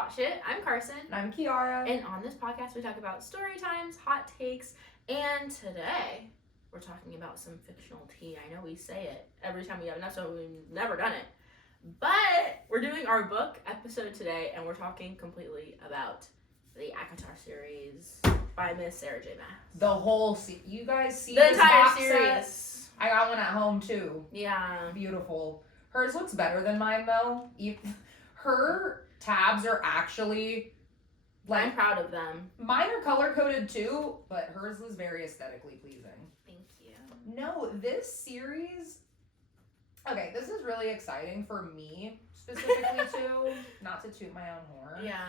Talk Shit. I'm Carson. And I'm Kiara. And on this podcast, we talk about story times, hot takes, and today we're talking about some fictional tea. I know we say it every time we have an episode, we've never done it. But we're doing our book episode today, and we're talking completely about the ACOTAR series by Miss Sarah J. Maas. The whole you guys see the this entire box series. set? I got one at home too. Yeah. Beautiful. Hers looks better than mine though. Her tabs are actually like, I'm proud of them. Mine are color coded too, but hers was very aesthetically pleasing. Thank you. No, this series. Okay, this is really exciting for me specifically too. Not to toot my own horn. Yeah.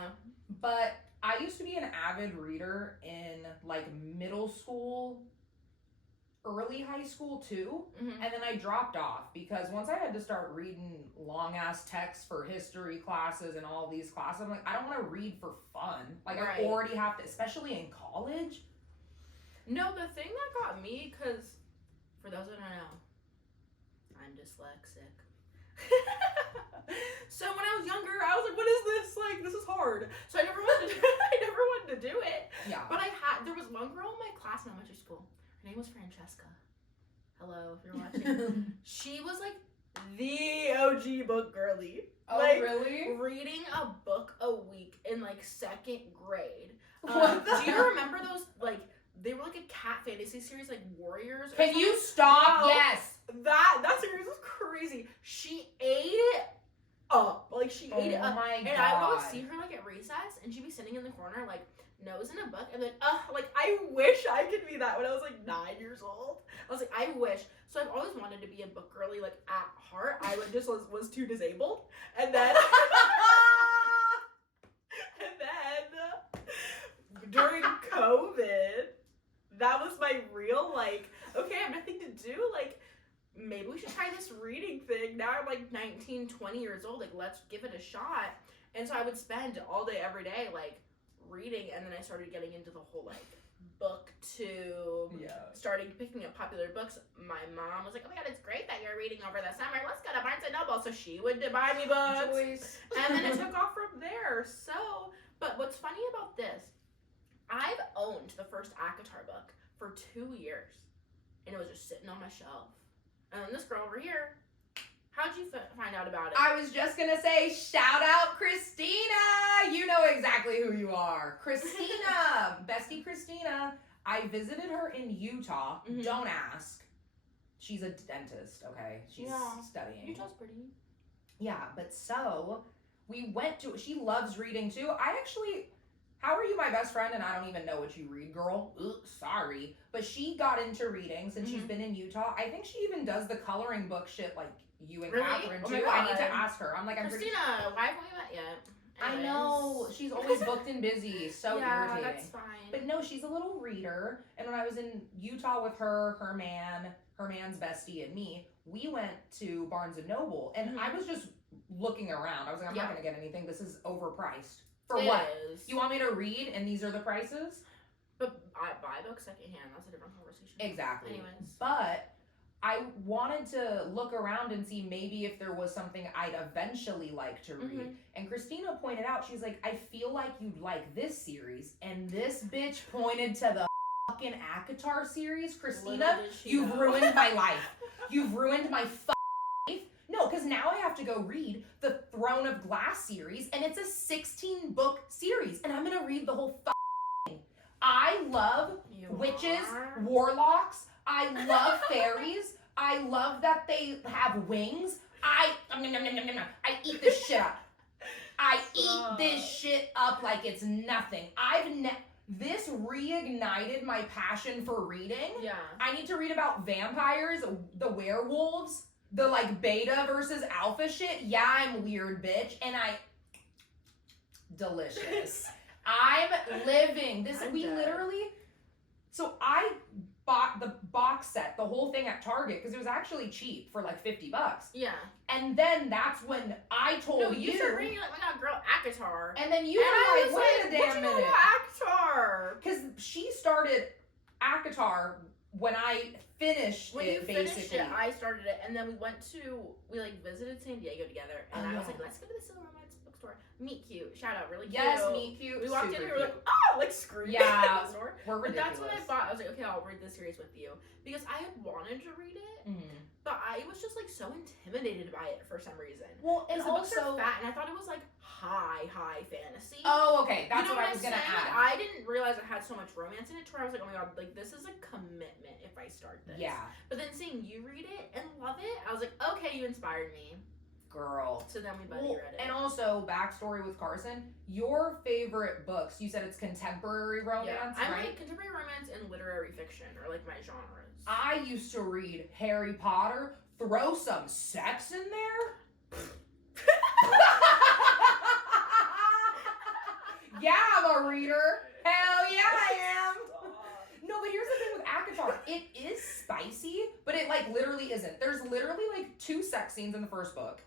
But I used to be an avid reader in like middle school, early high school too, and then I dropped off because once I had to start reading long ass texts for history classes and all these classes, I'm like, I don't want to read for fun. Like right. I already have to, especially in college. No, the thing that got me, because for those that don't know, I'm dyslexic. So when I was younger, I was like, what is this? Like, this is hard. So I never wanted to do it. Yeah. But there was one girl in my class in elementary school. Her name was Francesca. Hello, if you're watching. She was like the OG book girly. Oh, like, really? Reading a book a week in like second grade. What the do you remember those, like, they were like a cat fantasy series, like Warriors? Can you stop? No. Yes. That series was crazy. She ate it up. Like, she ate it up. Oh my God. And I would always see her, like, at recess, and she'd be sitting in the corner, like, nose in a book, and then, like, I wish I could be that when I was, like, 9 years old. I was like, I wish. So I've always wanted to be a book girly, like, at heart. I just was too disabled. And then... and then, during COVID, that was my real, like, okay, I have nothing to do, like, maybe we should try this reading thing. Now I'm like 19, 20 years old, like, let's give it a shot. And so I would spend all day, every day, like, reading, and then I started getting into the whole, like, booktube, starting picking up popular books. My mom was like, oh my God, it's great that you're reading over the summer. Let's go to Barnes & Noble. So she would buy me books. Joyce. And then it took off from there. So, but what's funny about this, I've owned the first ACOTAR book for 2 years, and it was just sitting on my shelf. And then this girl over here, how'd you find out about it? I was just gonna say, shout out Christina! You know exactly who you are. Christina! Bestie Christina. I visited her in Utah. Mm-hmm. Don't ask. She's a dentist, okay? She's studying. Utah's pretty. Yeah, but so, we went to, she loves reading too. How are you my best friend and I don't even know what you read, girl? Ugh, sorry. But she got into reading since she's been in Utah. I think she even does the coloring book shit like you and Catherine too. I need to ask her. I'm like, Christina, why haven't we met yet? Anyways. I know. She's always booked and busy. So irritating. That's fine. But no, she's a little reader. And when I was in Utah with her man's bestie, and me, we went to Barnes & Noble. And I was just looking around. I was like, I'm not going to get anything. This is overpriced. For what? You want me to read and these are the prices? But I buy books secondhand. That's a different conversation. Exactly. Anyways. But I wanted to look around and see maybe if there was something I'd eventually like to read. And Christina pointed out, she's like, I feel like you'd like this series. And this bitch pointed to the fucking ACOTAR series. Christina, you've ruined my life. You've ruined my life. No, because now I have to go read the Throne of Glass series, and it's a 16-book series, and I'm going to read the whole thing. I love witches, warlocks. I love fairies. I love that they have wings. I eat this shit up. I eat this shit up like it's nothing. This reignited my passion for reading. Yeah. I need to read about vampires, the werewolves, the like beta versus alpha shit. Yeah, I'm weird, bitch. And delicious. I'm living. So I bought the box set, the whole thing at Target, because it was actually cheap for like $50. Yeah. And then that's when I told you started reading like, my God, girl, ACOTAR. And then you were like, wait a damn minute. What you know about ACOTAR? Because she started ACOTAR when I finished basically. I started it, and then we like visited San Diego together, and I was like, let's go to the Silver Romance bookstore. Meet cute. Shout out, really cute. Yes, meet cute. We walked in and we were like, cute. oh, like screaming Yeah, at the store. we're But ridiculous. that's when I bought. I was like, okay, I'll read this series with you because I had wanted to read it, but I was just like so intimidated by it for some reason. Well, and Because the books also are fat, and I thought it was like high fantasy. Oh, okay, that's you know what I was gonna saying? add. I didn't realize it had so much romance in it. To where I was like, oh my god, like this is a commitment if I start this. Yeah, But then seeing you read it and love it, I was like, okay, you inspired me. girl. So then we buddy read it. And also, backstory with Carson, your favorite books, you said it's contemporary romance, I'm right? like contemporary romance and literary fiction are like my genres. I used to read Harry Potter. Throw some sex in there? Yeah, I'm a reader. Hell yeah, I am. No, but here's the thing with ACOTAR. It is spicy, but it like literally isn't. There's literally like 2 sex scenes in the first book.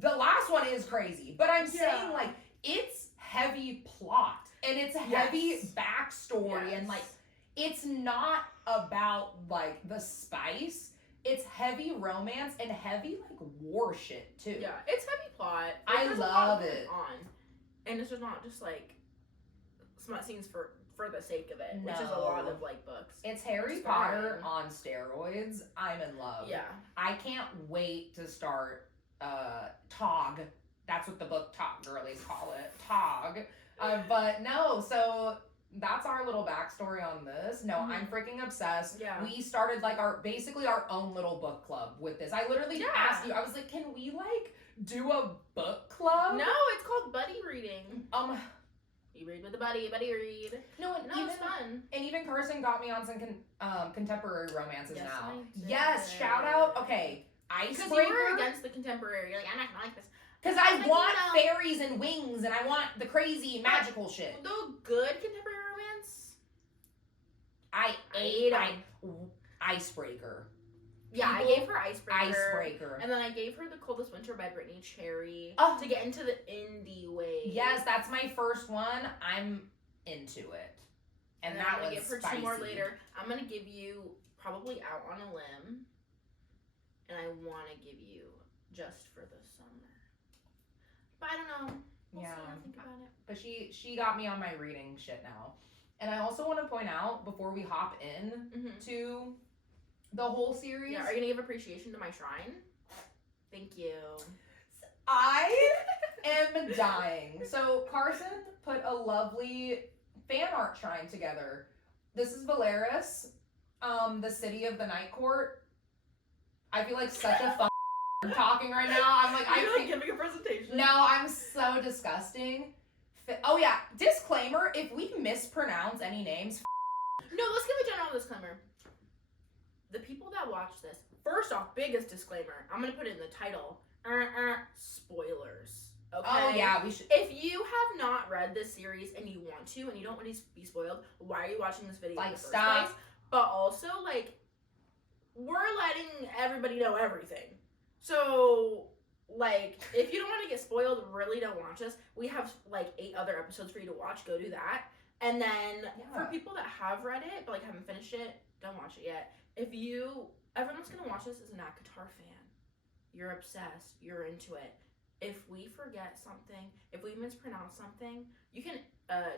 The last one is crazy, but I'm saying like it's heavy plot and it's heavy backstory and like it's not about like the spice. It's heavy romance and heavy like war shit too. Yeah, it's heavy plot. I There's love a lot it. going on. And it's just not just like smut scenes for the sake of it, which is a lot of like books. It's Harry Potter on steroids. I'm in love. Yeah. I can't wait to start Tog. That's what the book Tog girlies call it. Tog. But no, so that's our little backstory on this. No, I'm freaking obsessed. Yeah. We started like basically our own little book club with this. I literally asked you, I was like, can we like do a book club? No, it's called buddy reading. You read with a buddy read. No, and No, it's fun. And even Carson got me on some contemporary romances Yes, now. I did. Yes, shout out. Okay, Because you were Icebreaker. against the contemporary. You're like, I'm not gonna like this. Because I Like, want you know, fairies and wings, and I want the crazy magical shit. The good contemporary romance. I ate Icebreaker. Yeah, I People- gave her Icebreaker. And then I gave her The Coldest Winter by Brittany Cherry Oh. to get into the indie wave. Yes, that's my first one. I'm into it. And then that I'm gonna was give her spicy. 2 more later. I'm gonna give you Probably Out on a Limb, and I want to give you Just for the Summer. But I don't know. We'll see how I think about it. But she got me on my reading shit now. And I also want to point out before we hop in to the whole series. Yeah, are you gonna give appreciation to my shrine? Thank you. I am dying. So Carson put a lovely fan art shrine together. This is Valeris, the city of the Night Court. I feel like such a fun talking right now. I'm like, You're like giving a presentation. No, I'm so disgusting. Oh yeah, disclaimer, if we mispronounce any names, No, let's give a general disclaimer. The people that watch this, first off, biggest disclaimer, I'm gonna put it in the title. Spoilers. Okay. Oh yeah, we should. If you have not read this series and you want to, and you don't want to be spoiled, why are you watching this video in the first place? But also, like, we're letting everybody know everything. So, like, if you don't want to get spoiled, really don't watch us. We have, like, 8 other episodes for you to watch. Go do that. And then, for people that have read it, but, like, haven't finished it, don't watch it yet. Everyone that's going to watch this is an ACOTAR fan. You're obsessed. You're into it. If we forget something, if we mispronounce something, you can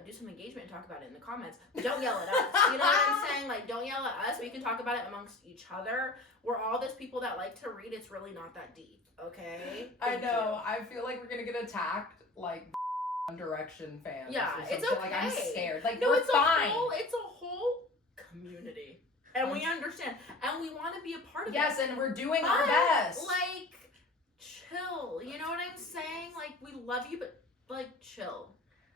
do some engagement and talk about it in the comments. But don't yell at us. You know what I'm saying? Like, don't yell at us. We can talk about it amongst each other. We're all those people that like to read. It's really not that deep, okay? I know. I feel like we're gonna get attacked, like One Direction fans. Yeah, or it's something. okay. Like I'm scared. Like No, we're it's fine. It's a whole community, and we understand, and we want to be a part of it. Yes, and we're doing our best. Like, chill. You know what I'm saying? Like, we love you, but like, chill.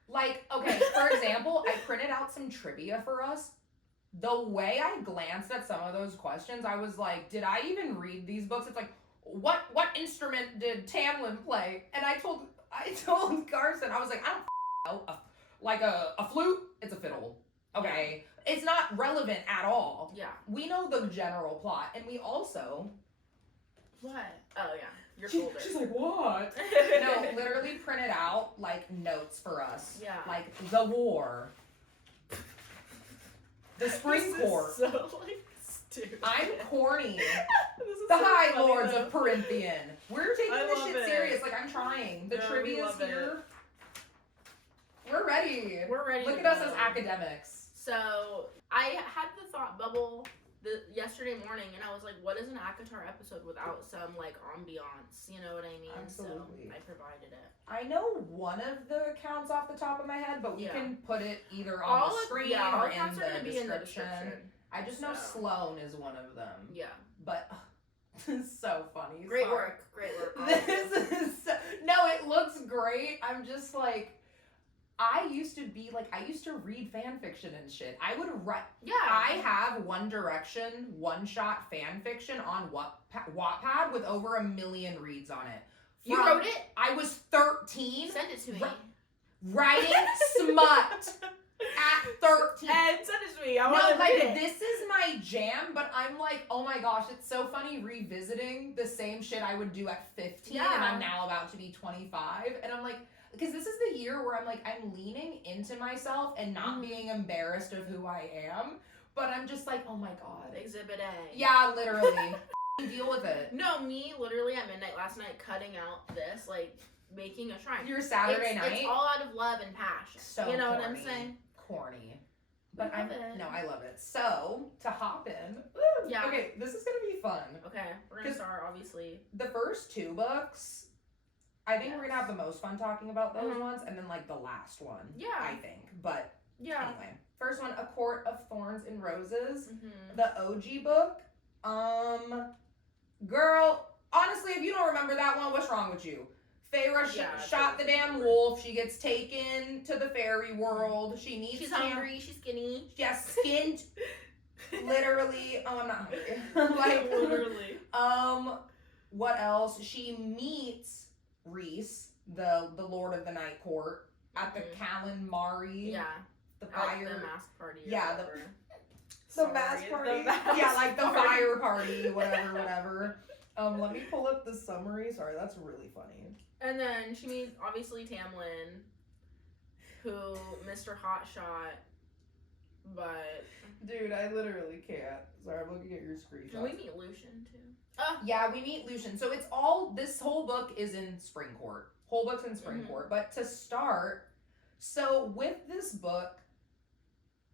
Like, okay, for example, I printed out some trivia for us. The way I glanced at some of those questions, I was like, did I even read these books? It's like, what instrument did Tamlin play? And I told Carson, I was like, I don't know. Like a flute, it's a fiddle. Okay. Yeah. It's not relevant at all. Yeah. We know the general plot, and we also... What? Oh, yeah. Your folder. She's like, what? No, literally printed out, like, notes for us. Yeah. Like, the war. The Spring Court. So, like, stupid. I'm corny. The High Lords of Perinthian. We're taking this shit it. serious. Like, I'm trying. The trivia's here. ready. We're ready. Look to at us go. as academics. So I had the thought bubble yesterday morning, and I was like, "What is an ACOTAR episode without some like ambiance?" You know what I mean? Absolutely. So I provided it. I know one of the accounts off the top of my head, but we can put it either on All the of- screen yeah, all or in accounts are the gonna be in the description. I just know So. Sloan is one of them. Yeah. But this is so funny. Great Sorry. work. Great work. This is so, no, it looks great. I'm just like, I used to read fan fiction and shit. I would write. Yeah. I have One Direction one-shot fan fiction on Wattpad with over 1 million reads on it. You wrote it? I was 13. Send it to me. Writing smut at 13. And send it to me. I No, want to like, read it. this is my jam, but I'm like, oh my gosh, it's so funny revisiting the same shit I would do at 15, Yeah. and I'm now about to be 25, and I'm like, because this is the year where I'm like, I'm leaning into myself and not being embarrassed of who I am, but I'm just like, oh my god. Exhibit A. Yeah, literally. Deal with it. No, me literally at midnight last night cutting out this, like, making a shrine. Your Saturday night? It's all out of love and passion. So you know corny. what I'm saying? Corny. But I love it. No, I love it. So, to hop in. Yeah. Okay, this is gonna be fun. Okay, we're gonna start, obviously. The first 2 books, I think Yes. we're gonna have the most fun talking about those Mhm. ones, and then like the last one. Yeah. I think. But Yeah. anyway, first one, A Court of Thorns and Roses, Mm-hmm. the OG book. Girl, honestly, if you don't remember that one, what's wrong with you? Feyre shot the damn wolf. She gets taken to the fairy world. She meets. She's hungry. She's skinny. Yes, skinned. Literally. Oh, I'm not hungry. Like literally. What else? She meets Rhys, the Lord of the Night Court, at the Callan Mari. Yeah. The At fire. the mask party. Or Yeah, whatever. the mask party. The mask Yeah, like the party. fire party, whatever. Let me pull up the summary. Sorry, that's really funny. And then she meets, obviously, Tamlin, who Mr. Hotshot, but... Dude, I literally can't. Sorry, I'm looking at your screenshots. And we meet Lucian, too. Yeah, we meet Lucian. So it's all, this whole book is in Springcourt. Whole book's in Springcourt. But to start, so with this book,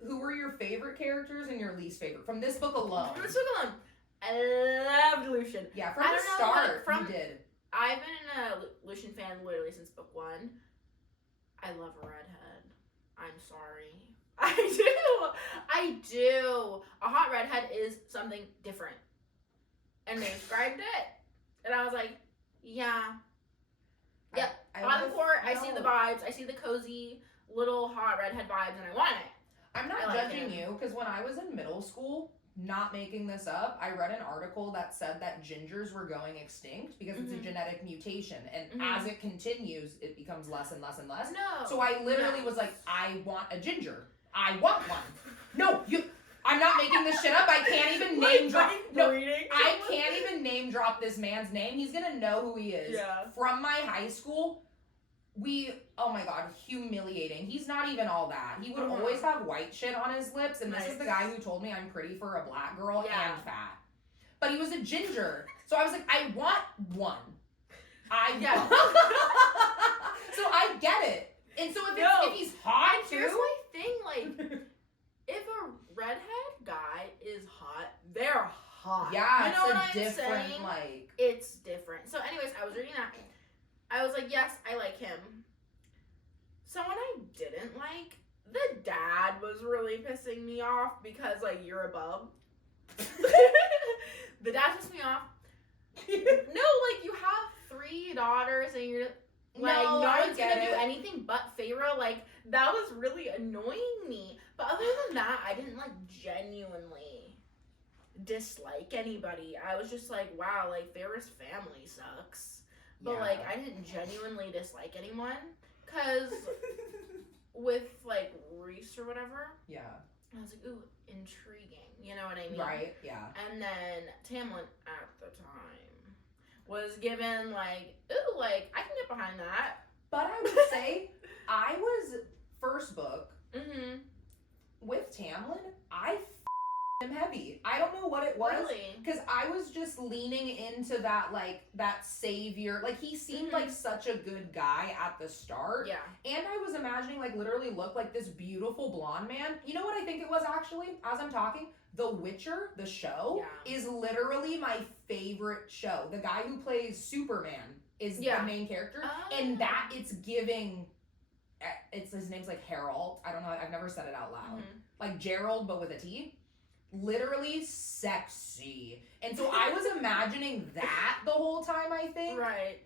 who were your favorite characters and your least favorite? From this book alone. From this book alone, I loved Lucian. Yeah, from I the don't know, start, like, you did. I've been a Lucian fan literally since book 1. I love a redhead. I'm sorry. I do. A hot redhead is something different. And they described it. And I was like, yeah. Yep. Bottom court, I see the vibes. I see the cozy little hot redhead vibes, and I want it. I'm not I like judging him. you, because when I was in middle school, not making this up, I read an article that said that gingers were going extinct because it's a genetic mutation, and as it continues, it becomes less and less and less. No. So I literally was like, I want a ginger. I want one. No, I'm not making this shit up. I can't even name drop. No, I can't even name drop this man's name. He's gonna know who he is. Yeah. From my high school, oh my god, humiliating. He's not even all that. He would always have white shit on his lips, and this is the guy who told me I'm pretty for a black girl and fat. But he was a ginger. So I was like, I want one. So I get it. And so if he's hot too. Here's my thing, like, if a redhead guy is hot, they're hot. Yeah, you know what it's I'm a different, saying? like... It's different. So anyways, I was reading that. I was like, yes, I like him. Someone I didn't like, the dad was really pissing me off because, like, you're a bub. The dad pissed me off. No, like, you have 3 daughters and you're... Like, no one's gonna do anything but Faerie. Like, that was really annoying me. But other than that, I didn't, like, genuinely dislike anybody. I was just like, wow, like, Faerie's family sucks. But, like, I didn't genuinely dislike anyone. Because with, like, Rhys or whatever, I was like, ooh, intriguing. You know what I mean? Right, yeah. And then Tamlin, at the time, was given, like, ooh, like, I can get behind that. But I would say, I was, first book, with Tamlin, I him heavy. I don't know what it was. Really? Because I was just leaning into that, like, that savior. Like, he seemed like such a good guy at the start. Yeah. And I was imagining, like, literally look like this beautiful blonde man. You know what I think it was, actually, as I'm talking? The Witcher, the show, is literally my favorite show. The guy who plays Superman is the main character. And that, it's giving... his name's like Harold. I don't know. I've never said it out loud. Like Gerald, but with a T. Literally sexy. And so I was imagining that the whole time, I think. Right.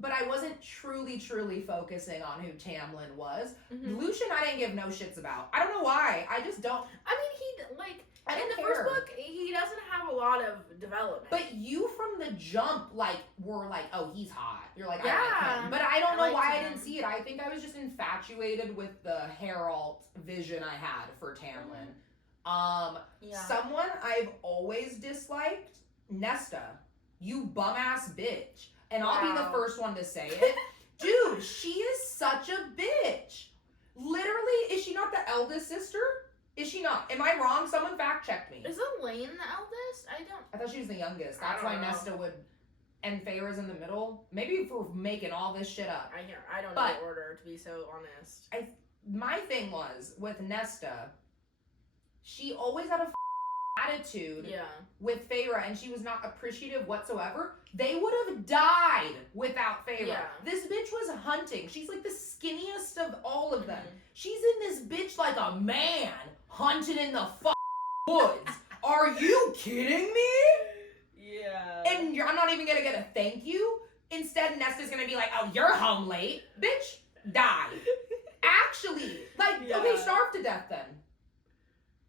But I wasn't truly focusing on who Tamlin was. Lucian, I didn't give no shits about. I don't know why. I just don't. I mean, he, like, I don't in the care. first book, he doesn't have a lot of development. But you from the jump, like, were like, oh, he's hot. You're like, Yeah. I like him. But I don't know liked why him. I didn't see it. I think I was just infatuated with the Herald vision I had for Tamlin. Someone I've always disliked, Nesta. You bum-ass bitch. And I'll be the first one to say it. Dude, she is such a bitch. Literally, is she not the eldest sister? Is she not? Am I wrong? Someone fact checked me. Is Elaine the eldest? I thought she was the youngest. I That's don't why know. Nesta would... And Feyre's in the middle. Maybe for making all this shit up. I don't know the order, to be so honest. My thing was, with Nesta, she always had a attitude with Feyre, and she was not appreciative whatsoever. They would have died without Feyre. Yeah. This bitch was hunting. She's like the skinniest of all of them. She's in this bitch like a man hunting in the woods. Are you kidding me? Yeah. And I'm not even gonna get a thank you. Instead, Nesta's gonna be like, oh, you're home late. Bitch, die. Actually, like, okay, starve to death then.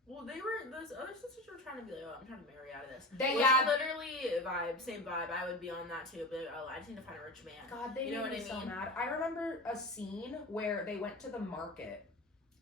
Well, those other sisters were trying to be like, oh, I'm trying to marry out of this. They literally same vibe. I would be on that too, but I just need to find a rich man. God, they made me so mad. I remember a scene where they went to the market,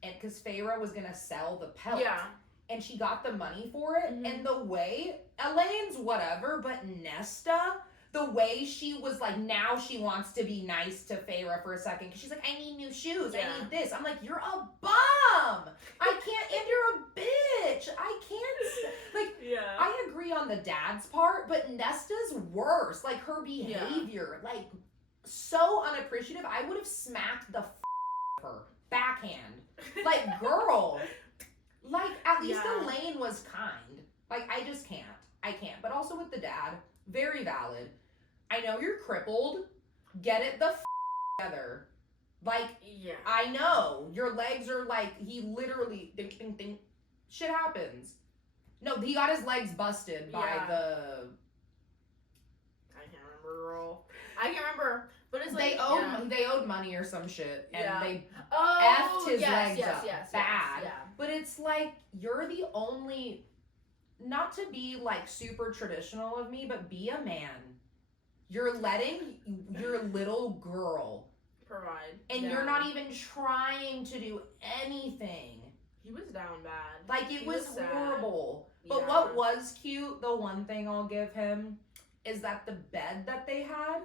and because Feyre was gonna sell the pelt. Yeah. And she got the money for it, and the way, Elaine's whatever, but Nesta, the way she was like, now she wants to be nice to Feyre for a second, because she's like, I need new shoes, I need this. I'm like, you're a bum! I can't, and you're a bitch! I can't, like, I agree on the dad's part, but Nesta's worse. Like, her behavior, like, so unappreciative. I would have smacked the out of her. Backhand. Like, girl... Like, at least Elaine was kind. Like, I just can't. I can't. But also with the dad, very valid. I know you're crippled. Get it the together. Like, I know. Your legs are like, he literally, ding, ding, ding. Shit happens. No, he got his legs busted by the... I can't remember, girl. I can't remember. But it's like, they owed money or some shit, and they effed his legs up bad. Yeah. But it's like, you're the only, not to be like super traditional of me, but be a man. You're letting your little girl provide, and you're not even trying to do anything. He was down bad. Like, it was horrible. But what was cute, the one thing I'll give him, is that the bed that they had,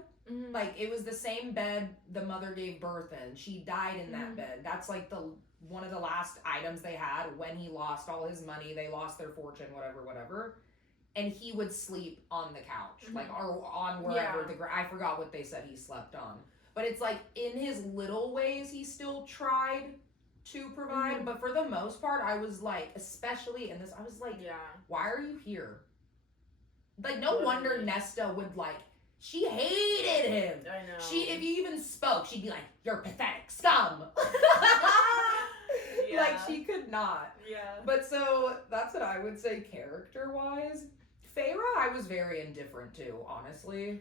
like, it was the same bed the mother gave birth in. She died in that bed. That's like one of the last items they had when he lost all his money. They lost their fortune, whatever. And he would sleep on the couch, like, or on wherever I forgot what they said he slept on. But it's like, in his little ways, he still tried to provide. But for the most part, I was like, especially in this, I was like, why are you here? Like, no wonder Nesta would, like, she hated him. I know. If you even spoke, she'd be like, you're pathetic scum. Like, she could not. Yeah. But so, that's what I would say character-wise. Feyre, I was very indifferent to, honestly.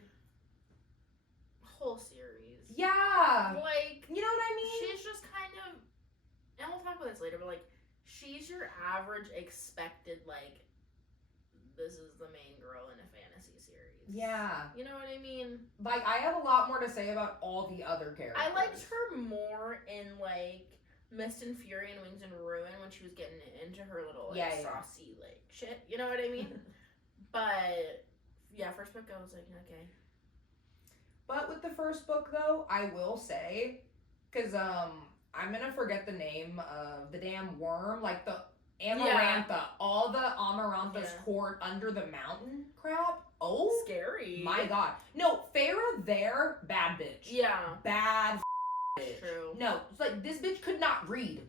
Whole series. Yeah. Like, you know what I mean? She's just kind of, and we'll talk about this later, but like, she's your average expected, like, this is the main girl in a fantasy series. Yeah. You know what I mean? Like, I have a lot more to say about all the other characters. I liked her more in, like, Mist and Fury and Wings and Ruin when she was getting into her little, like, saucy, like, shit. You know what I mean? But, yeah, first book I was like, okay. But with the first book, though, I will say, because, I'm gonna forget the name of the damn worm, like, Amarantha, all the Amaranth's court under the mountain crap. Oh, scary. My God. No, Farah there, bad bitch. Yeah. Bad bitch. True. No, it's like this bitch could not read.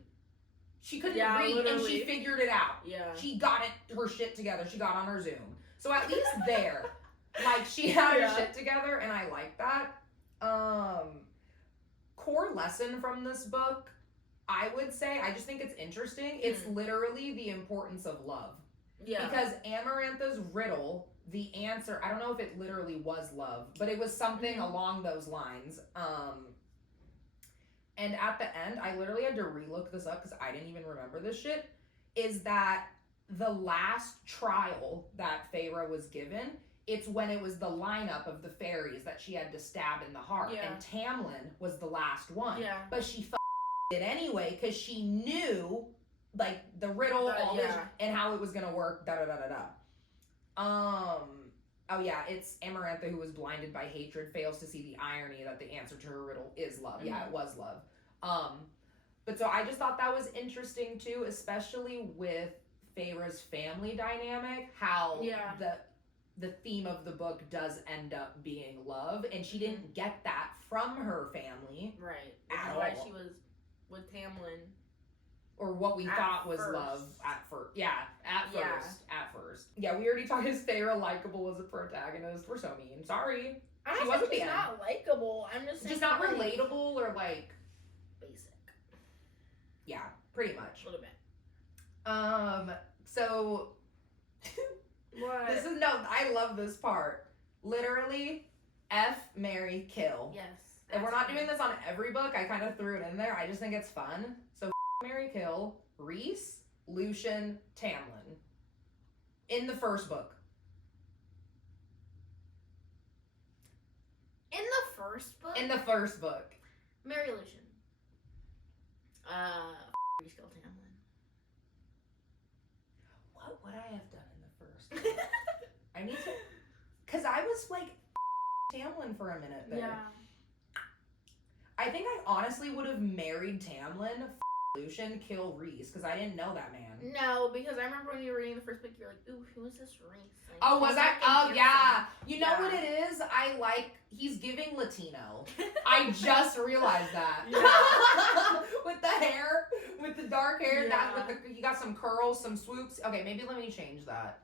She couldn't read, literally. and she figured it out. Yeah. She got her shit together. She got on her Zoom. So at least there, like, she had her shit together, and I like that. Core lesson from this book, I would say, I just think it's interesting. It's literally the importance of love. Yeah. Because Amarantha's riddle, the answer, I don't know if it literally was love, but it was something along those lines. And at the end, I literally had to relook this up because I didn't even remember this shit, is that the last trial that Feyre was given, it's when it was the lineup of the fairies that she had to stab in the heart. Yeah. And Tamlin was the last one. Yeah. But she it anyway because she knew, like, the riddle, all this, and how it was going to work, Oh yeah, it's Amarantha, who was blinded by hatred, fails to see the irony that the answer to her riddle is love. Yeah, it was love. But so I just thought that was interesting too, especially with Feyre's family dynamic, how the theme of the book does end up being love, and she didn't get that from her family. Right. At why all. she was with Tamlin. Or what we thought was love at first. Yeah, at first. Yeah, we already talked, is Feyre likable as a protagonist? We're so mean. Sorry. I don't think she's not likable. I'm just saying. Just not relatable or, like, basic. Yeah, pretty much. A little bit. So What? I love this part. Literally, F, marry, kill. Yes. And we're not doing this on every book. I kind of threw it in there. I just think it's fun. So marry, kill, Rhys, Lucien, Tamlin. In the first book. In the first book? In the first book. Marry Lucien. Rhys kill Tamlin. What would I have done in the first book? I need to... Because I was like Tamlin for a minute there. Yeah. I think I honestly would have married Tamlin, Lucien, kill Rhys, because I didn't know that man. No, because I remember when you were reading the first book, you were like, ooh, who is this Rhys? Like, oh, was that? Oh, yeah. You know what it is? He's giving Latino. I just realized that. Yeah. With the hair, with the dark hair, he got some curls, some swoops. Okay, maybe let me change that.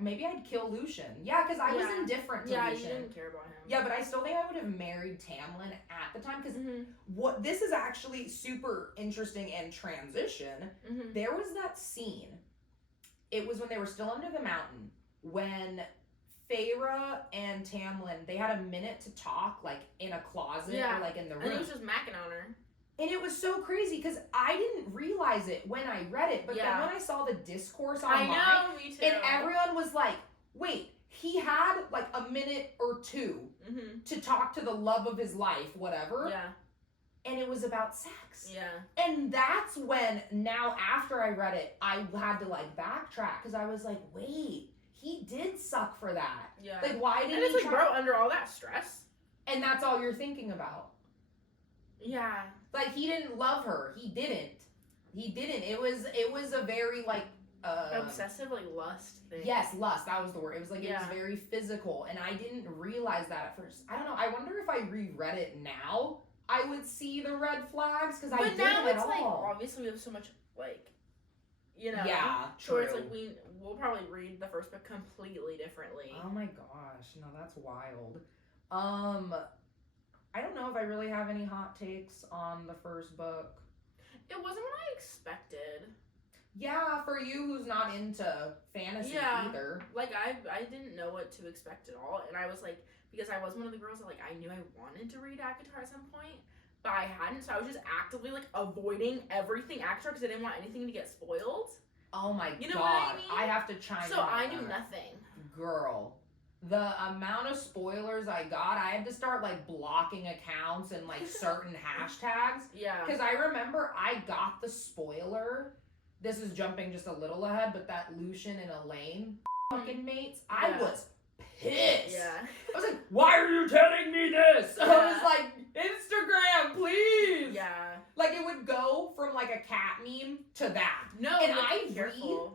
Maybe I'd kill Lucien. Yeah, because I was indifferent to Lucien. Yeah, you didn't care about him. Yeah, but I still think I would have married Tamlin at the time, because this is actually super interesting and transition. There was that scene. It was when they were still under the mountain, when Feyre and Tamlin, they had a minute to talk, like, in a closet or, like, in the room. And he was just macking on her. And it was so crazy, because I didn't realize it when I read it, but then when I saw the discourse online, I know, me too. And everyone was like, wait, he had, like, a minute or two to talk to the love of his life, whatever. Yeah. And it was about sex. Yeah. And that's when, now after I read it, I had to, like, backtrack, because I was like, wait, he did suck for that. Yeah. Like, why didn't he it's like, bro, under all that stress. And that's all you're thinking about. Yeah. Like, he didn't love her. He didn't. It was a very, like, obsessive, like, lust thing. Yes, lust. That was the word. It was like, it was very physical, and I didn't realize that at first. I don't know. I wonder if I reread it now, I would see the red flags, because I didn't at all. But now it's, like, obviously we have so much, like, you know. Yeah, true. Where it's like, we'll probably read the first book completely differently. Oh my gosh. No, that's wild. I don't know if I really have any hot takes on the first book. It wasn't what I expected. Yeah, for you who's not into fantasy either. Like, I didn't know what to expect at all, and I was like, because I was one of the girls that, like, I knew I wanted to read ACOTAR at some point, but I hadn't, so I was just actively, like, avoiding everything ACOTAR because I didn't want anything to get spoiled. Oh my God. You know what I mean? I have to chime in. So I knew nothing. Girl. The amount of spoilers I got, I had to start, like, blocking accounts and, like, certain hashtags. Yeah. Because I remember I got the spoiler. This is jumping just a little ahead, but that Lucien and Elaine fucking mates, I was pissed. Yeah. I was like, why are you telling me this? I was like, Instagram, please. Yeah. Like, it would go from like a cat meme to that. No, And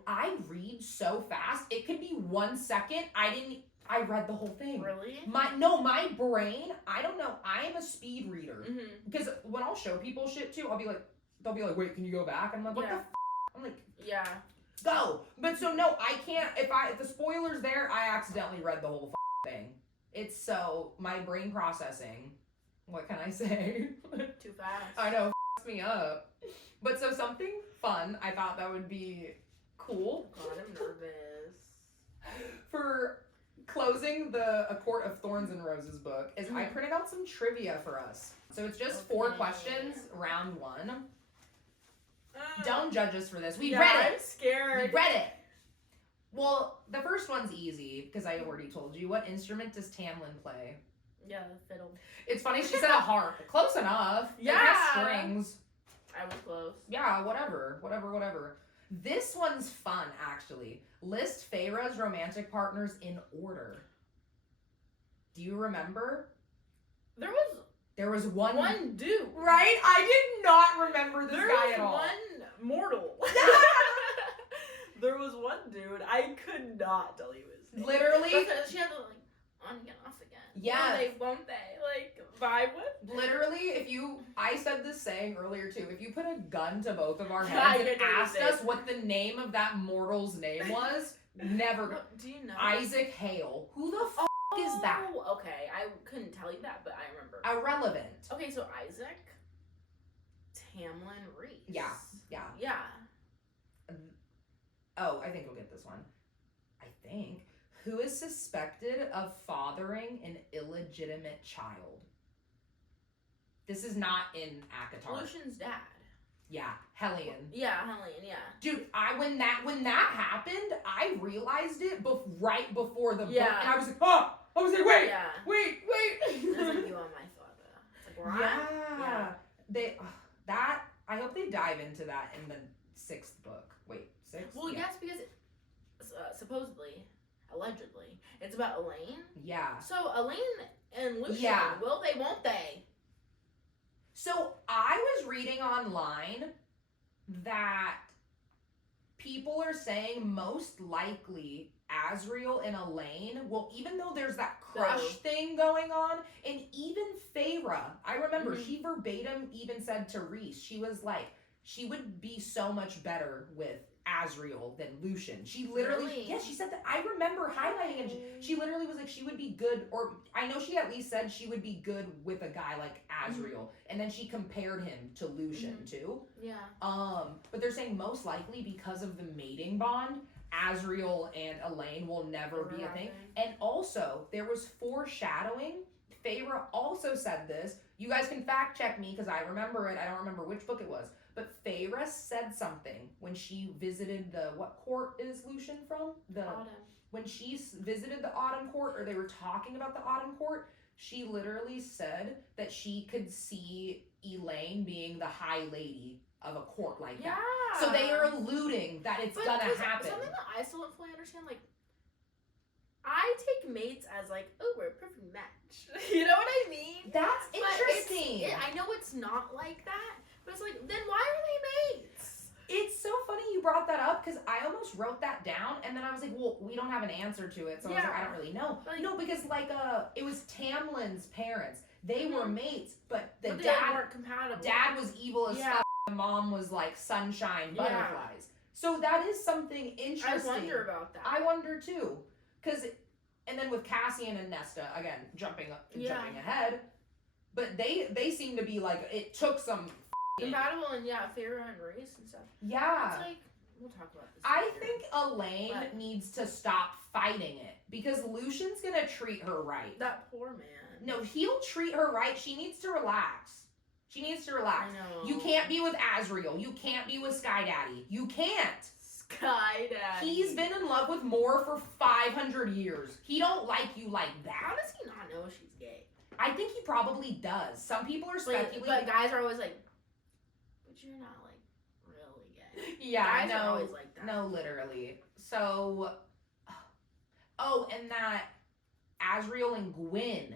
I read so fast. It could be 1 second. I read the whole thing. Really? My brain, I don't know. I am a speed reader. Mm-hmm. Because when I'll show people shit too, they'll be like, wait, can you go back? I'm like, what the f? I'm like, yeah. Go. But so no, I can't, if the spoiler's there, I accidentally read the whole thing. It's so, my brain processing, what can I say? Too fast. I know, me up. But so something fun, I thought that would be cool. God, I'm nervous. For closing A Court of Thorns and Roses book is I printed out some trivia for us. So it's just 4 questions, round 1. Don't judge us for this. We read it. I'm scared. We read it. Well, the first one's easy because I already told you. What instrument does Tamlin play? Yeah, the fiddle. It's funny, she said a harp. Close enough. Yeah. It has strings. I was close. Yeah, whatever. This one's fun, actually. List Feyre's romantic partners in order. Do you remember? There was one dude. Right? I did not remember this guy at all. There was one mortal. There was one dude. I could not tell you his name. Literally. She had to on again, off again. Yeah. Won't they? Vibe with? Literally, I said this saying earlier too, if you put a gun to both of our heads and asked us what the name of that mortal's name was, never. Do you know? Isaac Hale. Who the f*** is that? Okay. I couldn't tell you that, but I remember. Irrelevant. Okay, so Isaac Tamlin Reese. Yeah. Oh, I think we'll get this one. I think. Who is suspected of fathering an illegitimate child? This is not in ACOTAR. Lucian's dad. Yeah, Hellion. Yeah, Hellion, yeah. Dude, when that happened, I realized it right before the book, and I was like, oh! I was like, wait! Yeah. Wait! That's you on my thought, though. It's like, yeah. I hope they dive into that in the 6th book. Wait, 6th? Well, yes, because supposedly, allegedly, it's about Elaine. Yeah. So Elaine and Lucian, will they, won't they? So I was reading online that people are saying most likely Asriel and Elaine, well, even though there's that crush thing going on, and even Faerie, I remember she verbatim even said to Reese, she was like, she would be so much better with Asriel than Lucian. She literally, she said that. I remember highlighting it. She literally was like, she would be good, or I know she at least said she would be good with a guy like Asriel, and then she compared him to Lucian too. Yeah. But they're saying most likely because of the mating bond, Asriel and Elaine will never be a thing. And also, there was foreshadowing. Faerie also said this. You guys can fact check me because I remember it. I don't remember which book it was. But Faerie said something when she visited what court is Lucian from? Autumn. When she visited the Autumn court, or they were talking about the Autumn court, she literally said that she could see Elaine being the high lady of a court like that. So they are alluding that it's gonna happen. Something that I still don't fully understand, I take mates as oh, we're a perfect match. You know what I mean? That's interesting. I know it's not like that, but it's then why are they mates? It's so funny you brought that up because I almost wrote that down and then I was like, well, we don't have an answer to it. So I was like, I don't really know. No, because it was Tamlin's parents. They were mates, but the dad weren't compatible. Dad was evil as fuck. The mom was like sunshine butterflies. So that is something interesting. I wonder about that. I wonder too. And then with Cassian and Nesta, again, jumping ahead, but they seem to be it took some compatible and Faerie and Reese and stuff. Yeah. It's we'll talk about this I later. think Elaine needs to stop fighting it because Lucian's gonna treat her right. That poor man. No, he'll treat her right. She needs to relax. She needs to relax. I know. You can't be with Asriel. You can't be with Sky Daddy. You can't. Sky Daddy. He's been in love with Mor for 500 years. He don't like you like that. How does he not know she's gay? I think he probably does. Some people are speculating. But guys are always but you're not really gay. Yeah, guys are always like that. No, literally. So, and that Asriel and Gwyn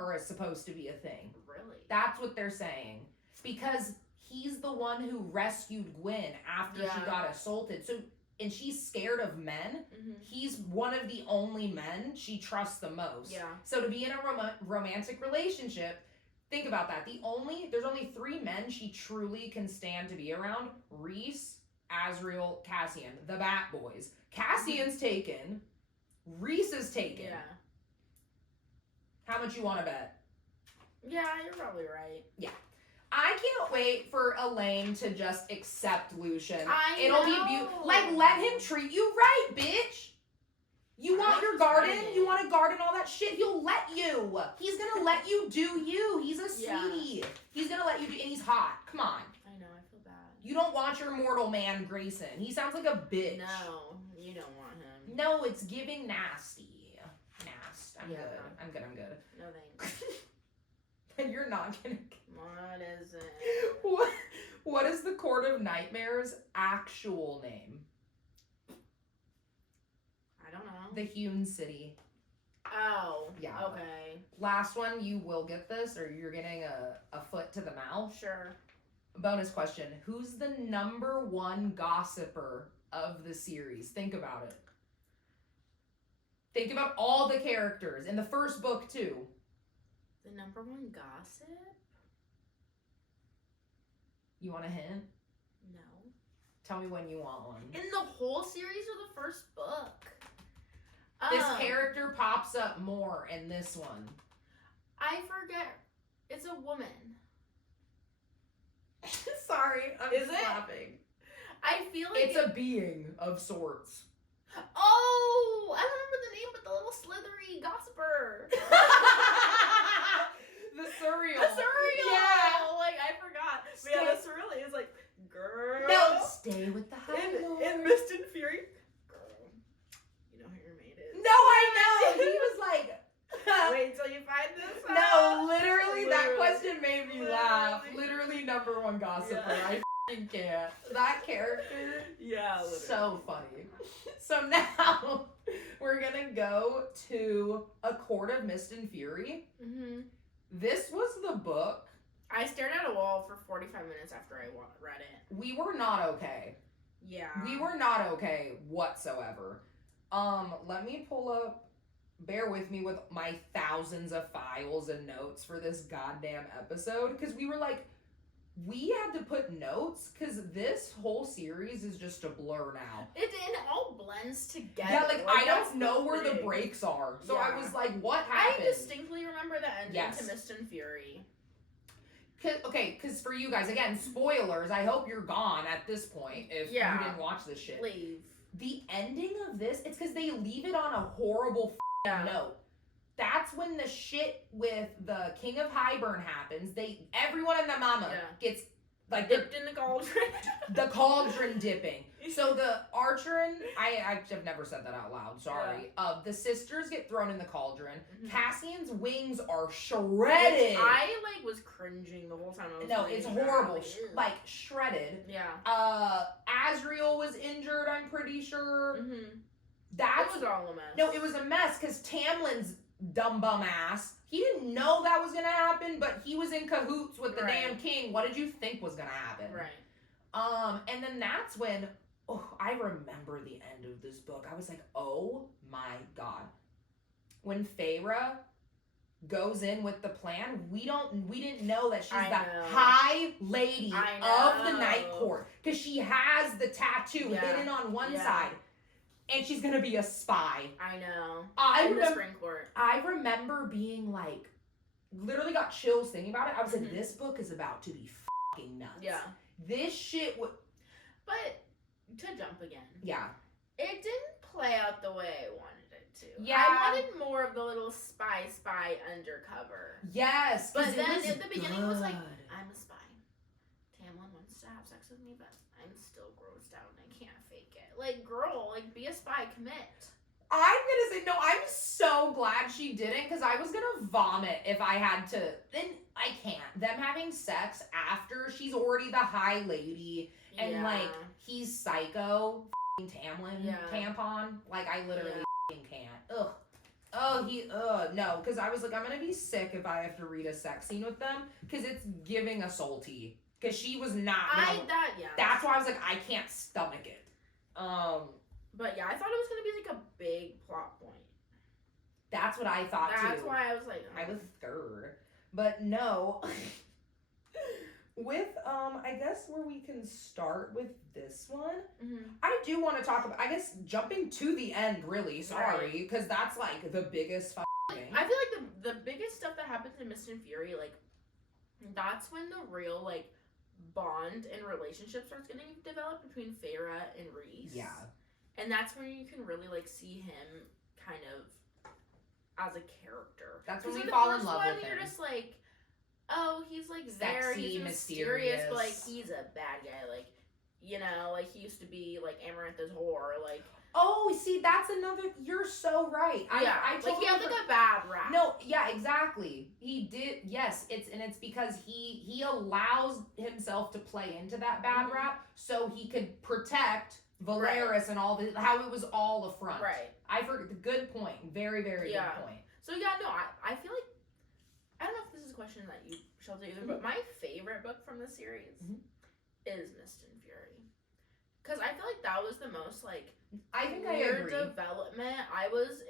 are supposed to be a thing. Really? That's what they're saying. Because he's the one who rescued Gwen after she got assaulted. So, and she's scared of men. He's one of the only men she trusts the most. Yeah. So to be in a romantic relationship, think about that. There's only 3 men she truly can stand to be around. Rhys, Azriel, Cassian, the Bat Boys. Cassian's taken. Rhys is taken. Yeah. How much you want to bet? Yeah, you're probably right. Yeah. I can't wait for Elaine to just accept Lucian. It'll be beautiful. Like, let him treat you right, bitch. You want your garden? You want a garden, all that shit? He'll let you. He's gonna let you do you. He's a sweetie. He's gonna let you do, and he's hot. Come on. I know, I feel bad. You don't want your mortal man, Grayson. He sounds like a bitch. No, you don't want him. No, it's giving nasty. I'm good. I'm good. No thanks. You're not gonna. What is it? What is the Court of Nightmares' actual name? I don't know. The Hewn City. Oh. Yeah. Okay. Last one, you will get this, or you're getting a foot to the mouth. Sure. Bonus question. Who's the #1 gossiper of the series? Think about it. Think about all the characters in the first book, too. The #1 gossip? You want a hint? No. Tell me when you want one. In the whole series or the first book? This character pops up more in this one. I forget. It's a woman. Sorry, I'm Is it? laughing. I feel like It's a being of sorts. Oh! I remember the name, but the little slithery gossiper. The Surreal. The Surreal! Yeah. Like, I forgot. But yeah, the Surreal is like, girl. No, stay with the high lord. In Mist and Fury, girl, you know who your mate is. No, I know. He was like... Wait till you find this out. No, literally, that Literally. question made me laugh. Literally. Literally #1 gossiper. Yeah. I f***ing can't. That character, Yeah, literally. so funny. So now, we're gonna go to A Court of Mist and Fury. Mm-hmm. This was the book. I stared at a wall for 45 minutes after I read it. We were not okay. Yeah. We were not okay whatsoever. Let me pull up, bear with me with my thousands of files and notes for this goddamn episode, because we were like, we had to put notes, because this whole series is just a blur now. It all blends together. Yeah, like I that's don't know where the thing. breaks are. So Yeah. I was like, what I happened? distinctly remember the ending Yes. to Mist and Fury. Because for you guys, again, spoilers, I hope you're gone at this point if you didn't watch this shit. Leave. The ending of this, it's because they leave it on a horrible note. That's when the shit with the King of Highburn happens. Everyone in the mama gets like Dipped in the cauldron. the cauldron dipping. So the Archerin, I've never said that out loud, sorry. The sisters get thrown in the cauldron. Mm-hmm. Cassian's wings are shredded. I was cringing the whole time I was No, reading it's that. horrible. Ew. Like shredded. Yeah. Azriel was injured, I'm pretty sure. Mm-hmm. That was all a mess. No, it was a mess because Tamlin's dumb bum ass, he didn't know that was gonna happen, but he was in cahoots with the damn king. What did you think was gonna happen? Right. And then that's when I remember the end of this book. I was like, oh my god. When Feyre goes in with the plan, we didn't know that she's high lady of the Night Court, because she has the tattoo hidden on one side. And she's gonna be a spy. I know. The Spring Court. I remember being like, literally got chills thinking about it. I was like, this book is about to be fucking nuts. Yeah. This shit would. But to jump again. Yeah. It didn't play out the way I wanted it to. Yeah. I wanted more of the little spy undercover. Yes. But then at the beginning it was like, good. I'm a spy. Tamlin wants to have sex with me, but I'm still grossed out and I can't fake it. Like, girl, be a spy, commit. I'm gonna say, no, I'm so glad she didn't, because I was gonna vomit if I had to. And I can't. Them having sex after she's already the high lady, and he's psycho, Tamlin tampon. Like, I literally can't. Ugh. No, because I was like, I'm gonna be sick if I have to read a sex scene with them, because it's giving assaulty. because she was not. That's why I was like, I can't stomach it. But yeah, I thought it was gonna be like a big plot point. That's what I thought too. That's why I was like, I was scared, but no. With I guess where we can start with this one, I do want to talk about. I guess jumping to the end, really. Sorry, because that's like the biggest thing. I feel like the biggest stuff that happens in Mist and Fury, like that's when the real like bond and relationship starts getting developed between Feyre and Rhys. Yeah, and that's when you can really like see him kind of as a character. That's when we fall in love with him. You're just like, oh, he's like sexy, there, he's mysterious, but like he's a bad guy. Like, you know, like he used to be like Amarantha's whore. Like, oh, see, that's another. You're so right. I like he had like a bad rap. No, yeah, exactly. He did. Yes, it's because he allows himself to play into that bad rap so he could protect Valeris and all the how it was all a front. Right. I forget the good point. Very, very good point. So yeah, no, I feel like I don't know if this is a question that you shall do either, but my favorite book from the series is Mist and Fury. Because I feel like that was the most like I think weird I agree. Development. I was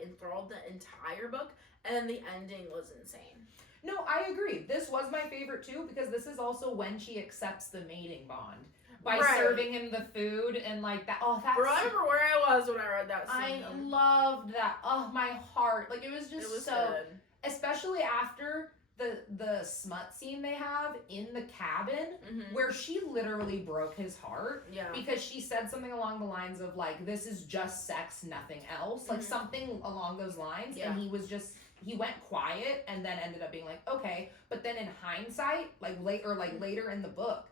enthralled the entire book, and then the ending was insane. No, I agree. This was my favorite too because this is also when she accepts the mating bond. By serving him the food and like that. Oh, that's. Bro, I remember where I was when I read that scene. I loved that. Oh, my heart. Like, it was just so. Good. Especially after the smut scene they have in the cabin, where she literally broke his heart. Yeah. Because she said something along the lines of, like, this is just sex, nothing else. Like, something along those lines. Yeah. And he was just. He went quiet and then ended up being like, okay. But then in hindsight, like, later in the book,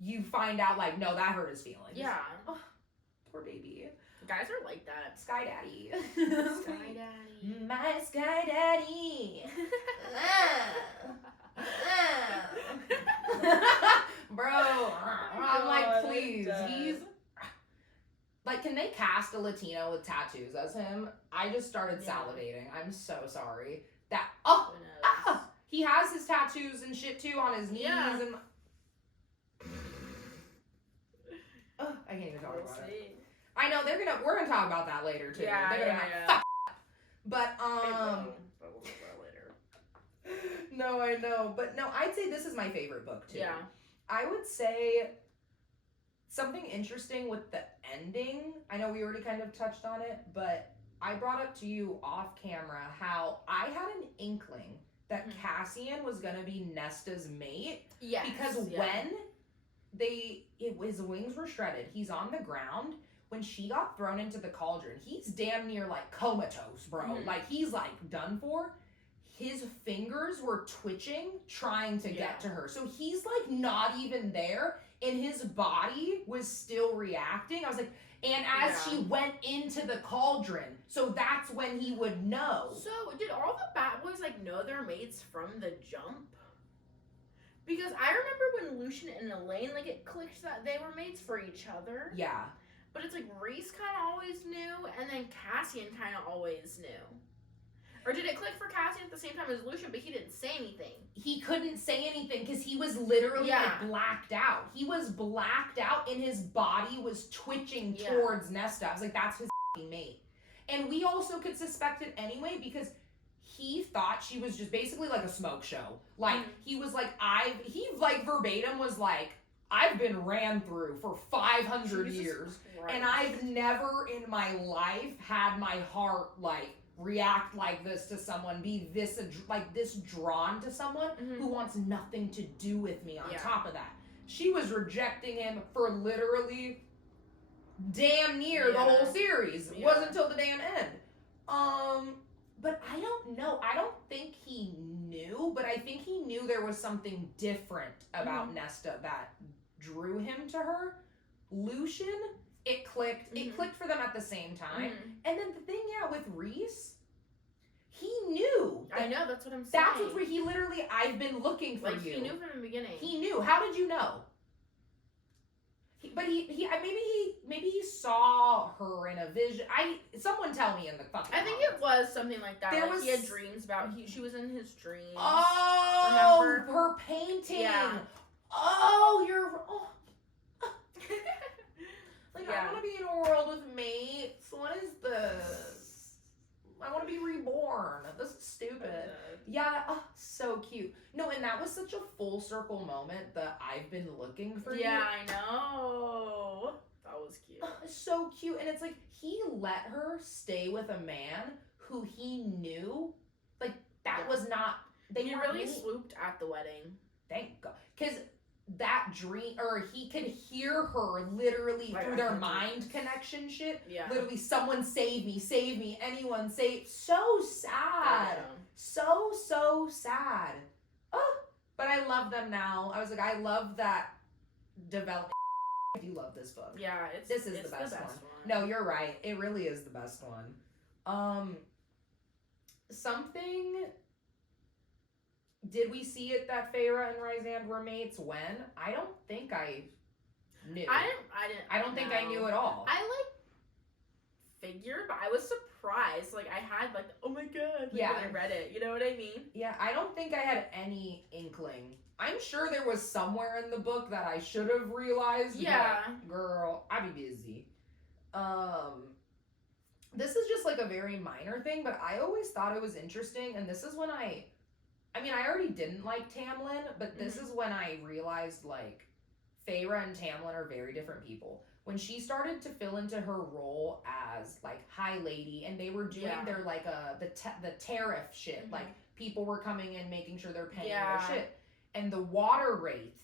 you find out, like, no, that hurt his feelings. Yeah. Oh, poor baby. Guys are like that. Sky Daddy. Sky Daddy. My Sky Daddy. Bro, I'm like, please. He's... Like, can they cast a Latino with tattoos as him? I just started salivating. I'm so sorry. That... he has his tattoos and shit, too, on his knees and... I can't even talk about it. I know we're gonna talk about that later too. Yeah, they're gonna fuck. But But we'll talk about it later. No, I know. But no, I'd say this is my favorite book too. Yeah. I would say something interesting with the ending. I know we already kind of touched on it, but I brought up to you off camera how I had an inkling that Cassian was gonna be Nesta's mate. Yes. Because when his wings were shredded. He's on the ground. When she got thrown into the cauldron, he's damn near like comatose, bro. Like he's like done for. His fingers were twitching, trying to get to her. So he's like not even there, and his body was still reacting. I was like, and as she went into the cauldron, so that's when he would know. So did all the bad boys like know their mates from the jump? Because I remember when Lucian and Elaine, like, it clicked that they were mates for each other. Yeah. But it's like Rhys kind of always knew, and then Cassian kind of always knew. Or did it click for Cassian at the same time as Lucian, but he didn't say anything? He couldn't say anything because he was literally like blacked out. He was blacked out, and his body was twitching towards Nesta. I was like, that's his mate. And we also could suspect it anyway because... he thought she was just basically like a smoke show. Like, he was like, he like verbatim was like, I've been ran through for 500 years. Christ. And I've never in my life had my heart like react like this to someone, be this, like this drawn to someone who wants nothing to do with me on top of that. She was rejecting him for literally damn near the whole series. It wasn't until the damn end. But I don't know. I don't think he knew, but I think he knew there was something different about Nesta that drew him to her. Lucian, it clicked. It clicked for them at the same time. And then the thing, with Rhys, he knew. I know, that's what I'm saying. That's what he literally, I've been looking for you. He knew from the beginning. He knew. How did you know? But maybe he saw her in a vision. Someone tell me in the fucking. I think it was something like that. There was, he had dreams about. She was in his dreams. Oh, remember her painting. Yeah. oh, you're, oh. Like, Yeah. I want to be in a world with mates. What is this? I want to be reborn. This is stupid. Yeah, so cute. No, and that was such a full circle moment that I've been looking for. Yeah, I know. That was cute. So cute. And it's like, he let her stay with a man who he knew, like, that was not, He really swooped at the wedding. Thank God. Because that dream, or he could hear her literally through their mind connection shit. Yeah. Literally, someone save me, anyone save. So sad. So sad. Oh, but I love them now. I was like, I love that development. I do love this book. Yeah, this is the best one. No, you're right. It really is the best one. Something. Did we see it that Feyre and Rysand were mates? When? I don't think I knew. I don't think I knew at all. I figured, but I was surprised. Like, I had oh my god. Yeah. When I read it. You know what I mean? Yeah, I don't think I had any inkling. I'm sure there was somewhere in the book that I should have realized. Yeah. But, girl, I'd be busy. This is just a very minor thing, but I always thought it was interesting, and this is when I already didn't like Tamlin, but this is when I realized, Feyre and Tamlin are very different people. When she started to fill into her role as, High Lady, and they were doing their, the tariff shit, people were coming in, making sure they're paying their shit, and the Water Wraith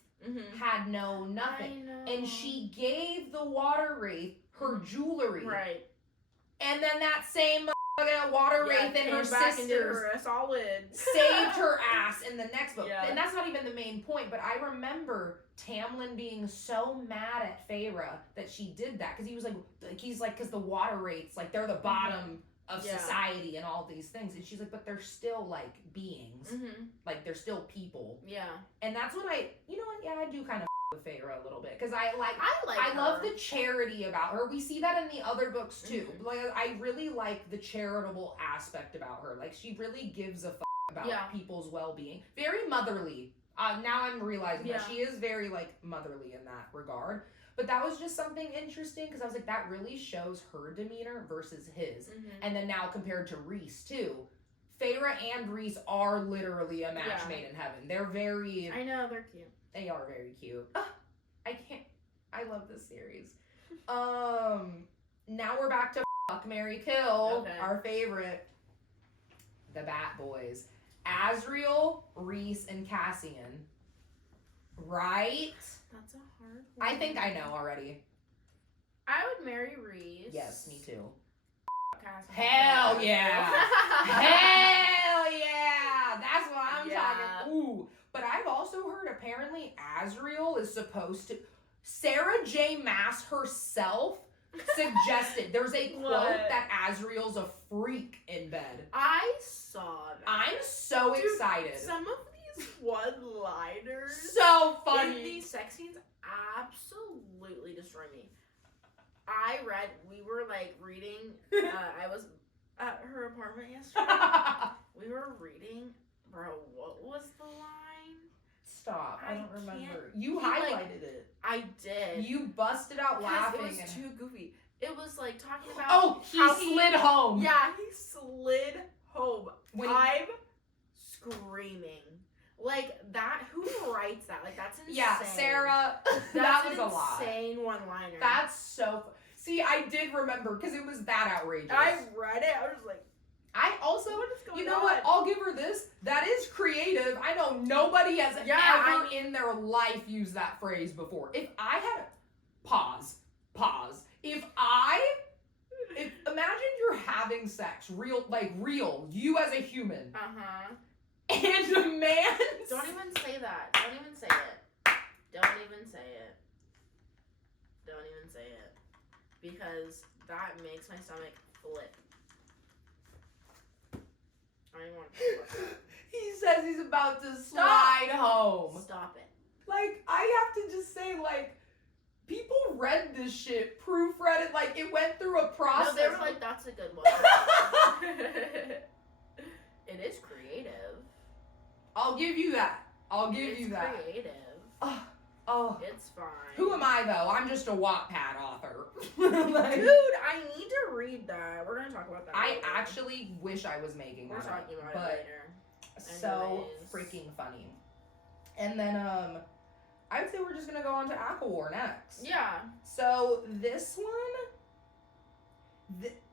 had nothing. I know. And she gave the Water Wraith her jewelry. Right. And then that same Water Wraith and her sisters her a solid. saved her ass in the next book. Yeah. And that's not even the main point, but I remember Tamlin being so mad at Feyre that she did that, because he was because the Water Wraiths, they're the bottom of society and all these things, and she's like, but they're still beings, they're still people. Yeah. And that's what I do kind of with Feyre a little bit, because I I love the charity about her. We see that in the other books too. I really like the charitable aspect about her. She really gives a about people's well-being. Very motherly. Now I'm realizing that she is very motherly in that regard. But that was just something interesting, because I was like, that really shows her demeanor versus his. And then now compared to Rhys too. Feyre and Rhys are literally a match made in heaven. They're very... I know, they're cute. They are very cute. I love this series. Now we're back to Fuck, Marry, Kill, our favorite. The Bat Boys. Asriel, Rhys, and Cassian. Right? That's a hard one. I think I know already. I would marry Rhys. Yes, me too. Cassian. Hell yeah! Hell yeah! That's what I'm talking. Ooh. But I've also heard apparently Asriel is supposed to... Sarah J. Maas herself suggested... There's a quote that Asriel's a freak in bed. I saw that. I'm so excited. Some of these one-liners... So funny. In these sex scenes absolutely destroy me. We were reading... I was at her apartment yesterday. We were reading... Bro, what was the line? Stop. I don't remember. You highlighted it. I did. You busted out laughing. It was too goofy. It was talking about he slid home. Yeah, he slid home. I'm screaming. That, who writes that? That's insane. Yeah, Sarah, that was a lot. Insane one-liner. That's so... See, I did remember, because it was that outrageous. I read it, I was like... I also, what is going you know on? what? I'll give her this. That is creative. I know nobody has ever in their life used that phrase before. If I had pause. If imagine you're having sex, real, you as a human. And a man. Don't even say that. Don't even say it. Don't even say it. Don't even say it. Because that makes my stomach flip. I don't even want to talk about that. He says he's about to slide home. Stop it. I have to just say, people read this shit, proofread it, it went through a process. No, they were that's a good one. It is creative. I'll give you that. I'll give you that. Creative. Oh, It's fine. who am I though? I'm just a Wattpad author. Like, Dude, I need to read that. We're gonna talk about that. I later. actually wish I was making We're that talking up, about but it later. so Anyways. freaking funny. And then I would say we're just gonna go on to ACOTAR next. Yeah. So this one,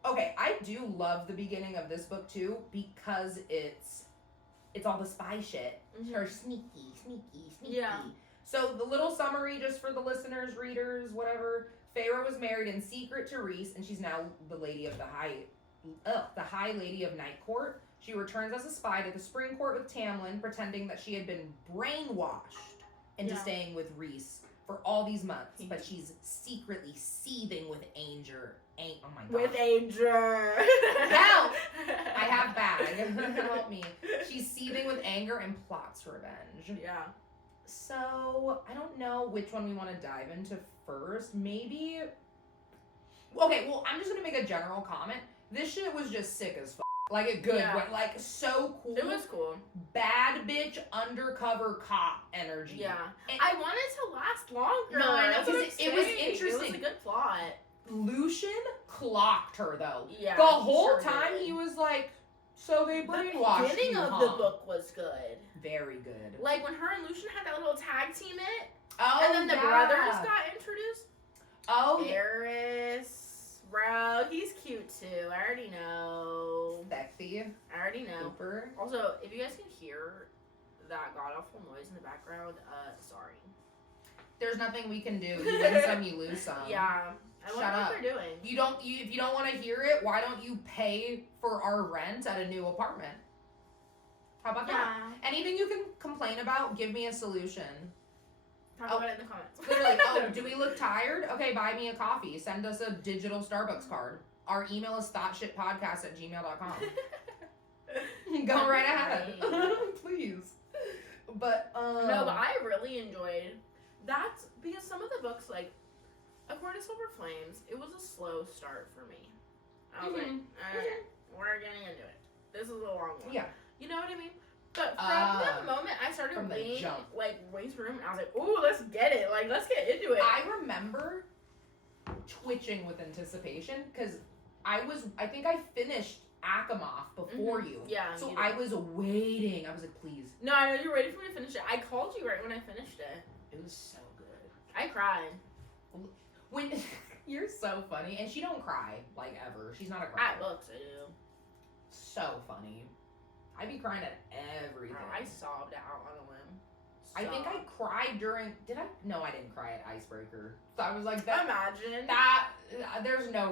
okay, I do love the beginning of this book too because it's all the spy shit. Mhm. Her sneaky. Yeah. So the little summary, just for the listeners, readers, whatever. Faerie was married in secret to Rhys, and she's now the lady of the high lady of Night Court. She returns as a spy to the Spring Court with Tamlin, pretending that she had been brainwashed into staying with Rhys for all these months, but she's secretly seething with anger. Oh my god. With anger. Help! I have bag. Help me. She's seething with anger and plots revenge. Yeah. So, I don't know which one we want to dive into first. Maybe... Okay, well, I'm just going to make a general comment. This shit was just sick as f***. Like a good way. Like, so cool. It was cool. Bad bitch undercover cop energy. Yeah. And I wanted it to last longer. No, I know, That's what because I'm it was saying. interesting. It was a good plot. Lucian clocked her, though. Yeah. The whole sure time did. he was like, so they brainwashed The beginning you, of huh? the book was good. Very good. Like when her and Lucian had that little tag team Oh, and then the yeah. brothers got introduced. Oh, yeah. Eris, bro, he's cute too. I already know. Sexy. I already know. Super. Also, if you guys can hear that god awful noise in the background, sorry. There's nothing we can do. You win some, you lose some. Yeah. I Shut wonder up. what they're doing. If you don't want to hear it, why don't you pay for our rent at a new apartment? How about that? Anything you can complain about, give me a solution. Talk about it in the comments. Literally, do we look tired? Okay, buy me a coffee. Send us a digital Starbucks card. Our email is thoughtshitpodcast@gmail.com. Go right ahead. Please. But, No, but I really enjoyed that because some of the books, like, According to Silver Flames, it was a slow start for me. I was like, okay, we're getting into it. This is a long one. Yeah. You know what I mean? But from the moment I started reading, like, Wayne's Room, I was like, ooh, let's get it. Like, let's get into it. I remember twitching with anticipation because I think I finished Akamoff before you. Yeah. So I was waiting. I was like, please. No, I know you're ready for me to finish it. I called you right when I finished it. It was so good. I cried. When you're so funny, and she don't cry like ever. She's not a crier. At books, I do. So funny. I be crying at everything. Bro, I sobbed out on a limb. I think I cried during. Did I? No, I didn't cry at Icebreaker. So I was like, that. Imagine That there's no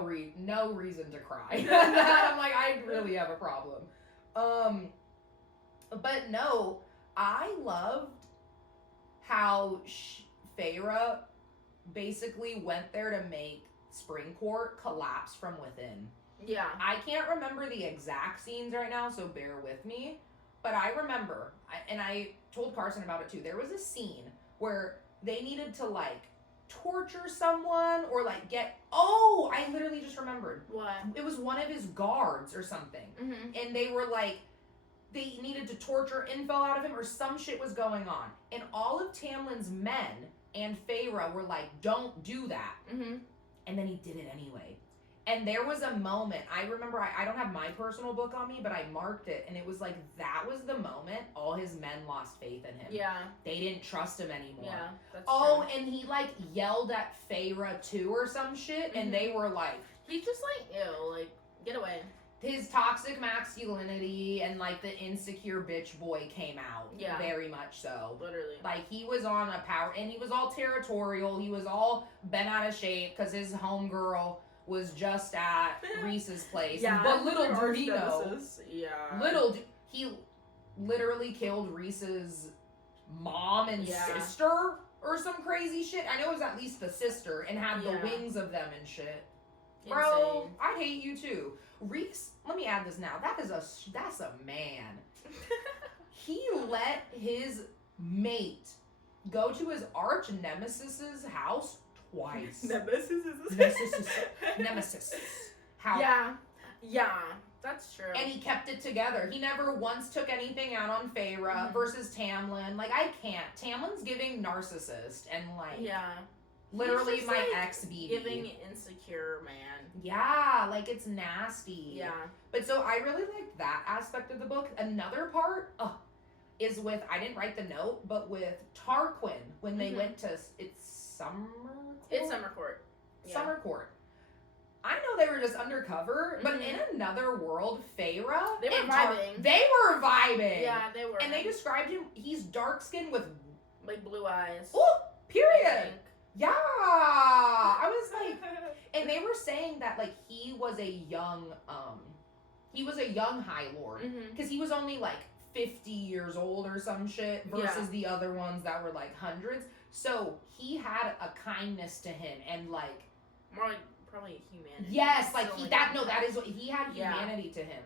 reason to cry. That, I'm like, I really have a problem. But no, I loved how Faerie basically went there to make Spring Court collapse from within. Yeah. I can't remember the exact scenes right now, so bear with me. But I remember, and I told Carson about it too, there was a scene where they needed to, like, torture someone or, like, I literally just remembered. What? It was one of his guards or something. Mm-hmm. And they were, like, they needed to torture info out of him or some shit was going on. And all of Tamlin's men and Faerie were like, don't do that. Mm-hmm. And then he did it anyway. And there was a moment, I remember, I don't have my personal book on me, but I marked it, and it was like, that was the moment all his men lost faith in him. Yeah. They didn't trust him anymore. Yeah, that's true. true. And he, like, yelled at Faerie too or some shit, and they were like... He's just like, ew, like, get away. His toxic masculinity and, like, the insecure bitch boy came out. Yeah. Very much so. Literally. Like, he was on a power... And he was all territorial. He was all bent out of shape because his homegirl was just at Rhys's place. Yeah. But little do he know. Yeah. He literally killed Rhys's mom and sister or some crazy shit. I know it was at least the sister and had the wings of them and shit. Insane. Bro, I hate you too. Rhys, let me add this now. That's a man. He let his mate go to his arch nemesis's house twice. Nemesis is Nemesis house. Yeah. Yeah, that's true. And he kept it together. He never once took anything out on Faerie versus Tamlin. Like, I can't. Tamlin's giving narcissist and, like, literally just, my like, ex-BB. Giving insecure man. Yeah, like, it's nasty. Yeah. But so I really liked that aspect of the book. Another part is with, I didn't write the note, but with Tarquin when they went to, it's Summercourt? Yeah. Summercourt. I know they were just undercover, but in another world, Faerie They were vibing. They were vibing. Yeah, they were. And they described him, he's dark-skinned with... like, blue eyes. Oh, period. Yeah. I was like... And they were saying that, like, he was a young High Lord. Because he was only, like, 50 years old or some shit versus the other ones that were, like, hundreds. So, he had a kindness to him and, like... more like... probably humanity. Yes, like that is what he had humanity to him.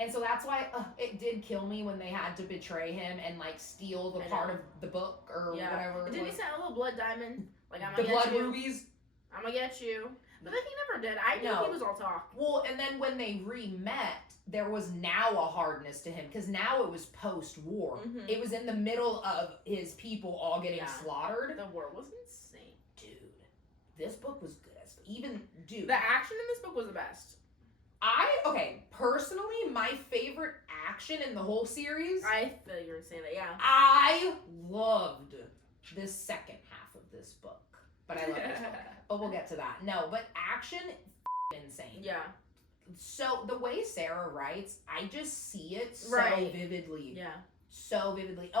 And so that's why it did kill me when they had to betray him and like steal the part of the book or whatever. Did he send a little blood diamond? Like, I'm the gonna get blood you. rubies? I'm gonna get you. But then he never did. I knew he was all talk. Well, and then when they re-met, there was now a hardness to him because now it was post-war. It was in the middle of his people all getting slaughtered. The war was insane. Dude, this book was good. Dude. The action in this book was the best. Personally, my favorite action in the whole series. I thought you were going to say that, yeah. I loved the second half of this book. But I love this book. But we'll get to that. No, but action, insane. Yeah. So, the way Sarah writes, I just see it so vividly. Yeah. So vividly.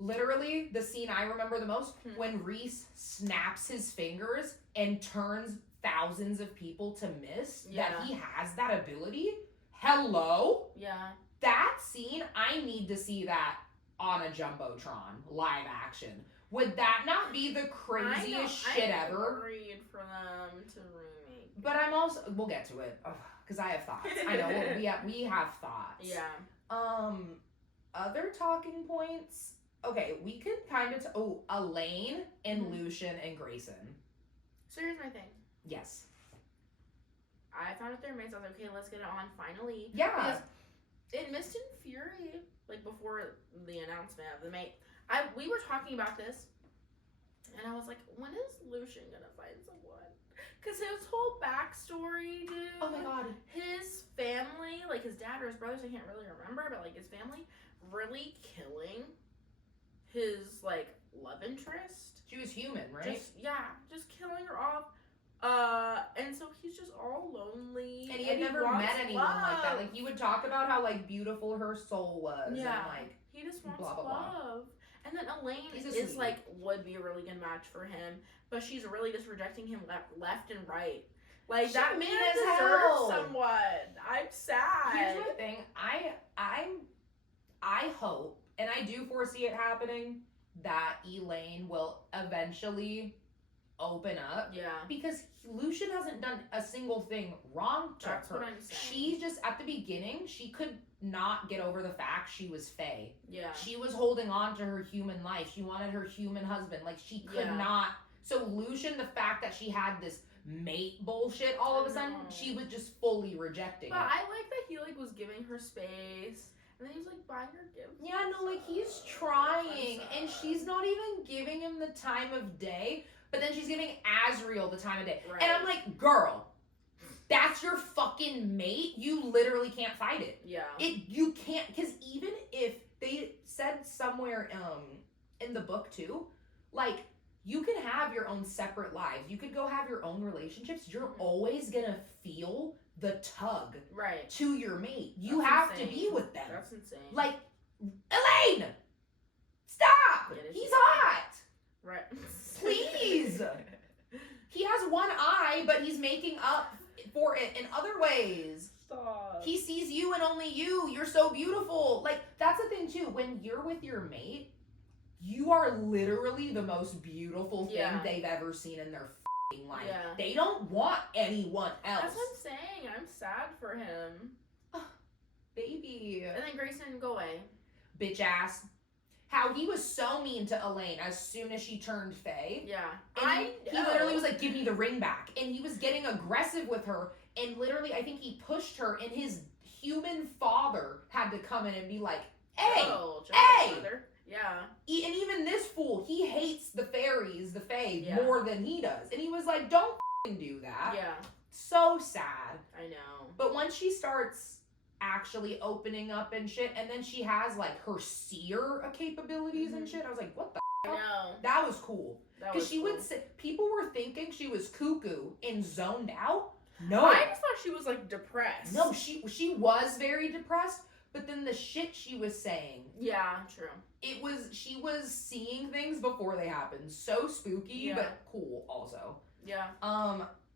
Literally, the scene I remember the most, when Rhys snaps his fingers and turns thousands of people to mist, that he has that ability. Hello? Yeah. That scene, I need to see that on a Jumbotron, live action. Would that not be the craziest shit ever? I'm worried for them to remake. But I'm also, we'll get to it, because I have thoughts. I know, we have thoughts. Yeah. Other talking points... Okay, we could kind of... Elaine and Lucien and Grayson. So here's my thing. Yes. I found out their mates. I was like, okay, let's get it on finally. Yeah. Because in Mist and Fury, like before the announcement of the mate, we were talking about this, and I was like, when is Lucien gonna find someone? Because his whole backstory, dude. Oh my god. His family, like his dad or his brothers, I can't really remember, but like his family really killing his like love interest. She was human, right? Just killing her off. And so he's just all lonely. And he had never met anyone like that. Like he would talk about how like beautiful her soul was. Yeah. And like he just wants blah, blah, love. blah. And then Elaine is like would be a really good match for him, but she's really just rejecting him left and right. Like She that mean man as deserves hell. someone. I'm sad. Here's my thing. I hope, and I do foresee it happening, that Elaine will eventually open up. Yeah. Because Lucien hasn't done a single thing wrong to That's her. what I'm saying. She just, at the beginning, she could not get over the fact she was Fae. Yeah. She was holding on to her human life. She wanted her human husband. Like, she could not. So Lucien, the fact that she had this mate bullshit all of a sudden, she was just fully rejecting it. But I like that he like was giving her space. And then he was like buying her gifts. Yeah, no, like he's trying, and she's not even giving him the time of day, but then she's giving Azriel the time of day. Right. And I'm like, girl, that's your fucking mate? You literally can't fight it. Yeah. You can't, because even if they said somewhere in the book too, like, you can have your own separate lives. You could go have your own relationships. You're always gonna feel the tug to your mate. You have to be with them. That's insane. Like, Elaine! Stop! He's hot! Right. Please! He has one eye, but he's making up for it in other ways. Stop. He sees you and only you. You're so beautiful. Like, that's the thing, too. When you're with your mate, you are literally the most beautiful thing they've ever seen in their life. Yeah. They don't want anyone else. That's what I'm saying. I'm sad for him. Baby. And then Grayson, go away. Bitch ass. How he was so mean to Elaine as soon as she turned Fae. Yeah. And he literally was like, give me the ring back. And he was getting aggressive with her. And literally, I think he pushed her, and his human father had to come in and be like, hey, hey! Yeah. And even this fool, he hates the fairies, the fae, Yeah. more than he does. And he was like, don't f***ing do that. Yeah. So sad. I know. But once she starts actually opening up and shit, and then she has, like, her seer capabilities and shit, I was like, what the I know. That was cool. Because she would say, people were thinking she was cuckoo and zoned out. No. I just thought she was, like, depressed. No, she was very depressed, but then the shit she was saying. Yeah, true. She was seeing things before they happened. So spooky, but cool also. Yeah.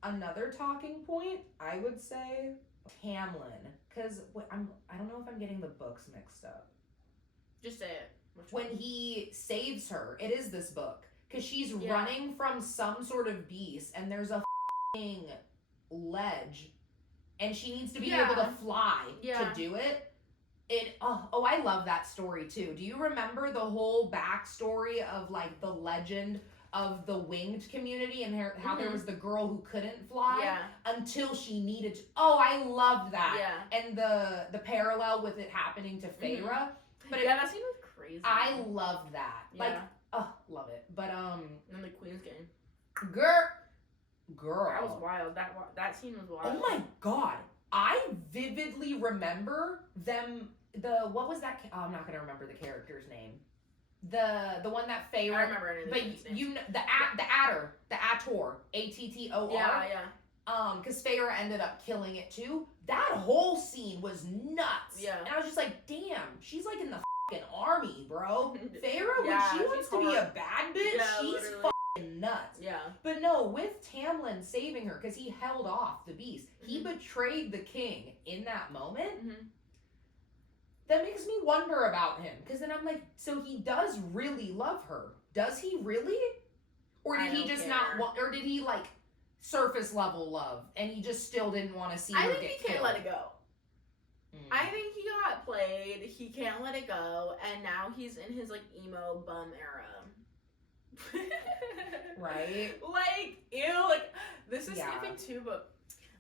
Another talking point, I would say, Tamlin. Because I don't know if I'm getting the books mixed up. Just say it. When he saves her, it is this book. Because she's running from some sort of beast, and there's a f***ing ledge, and she needs to be able to fly to do it. I love that story too. Do you remember the whole backstory of, like, the legend of the winged community and how there was the girl who couldn't fly until she needed to? Oh, I loved that. Yeah. And the parallel with it happening to Faerie. But that scene was crazy. I loved that. Yeah. Like, love it. But and the Queen's game. Girl. That was wild. That scene was wild. Oh my god. I vividly remember them. What was that? Oh, I'm not gonna remember the character's name. The one that Faerie. I remember it. But you know the Adder, the Attor, Attor. Yeah. Because Faerie ended up killing it too. That whole scene was nuts. Yeah. And I was just like, damn, she's like in the fucking army, bro. Faerie, when she wants to be a bad bitch, she's fucking nuts. Yeah. But no, with Tamlin saving her, because he held off the beast, he betrayed the king in that moment. That makes me wonder about him. Because then I'm like, so he does really love her. Does he really? Or did he just not want, or did he, like, surface level love, and he just still didn't want to see her get killed? I think he can't let it go. I think he got played, he can't let it go, and now he's in his, like, emo bum era. Right? Like, ew, like, this is something too, but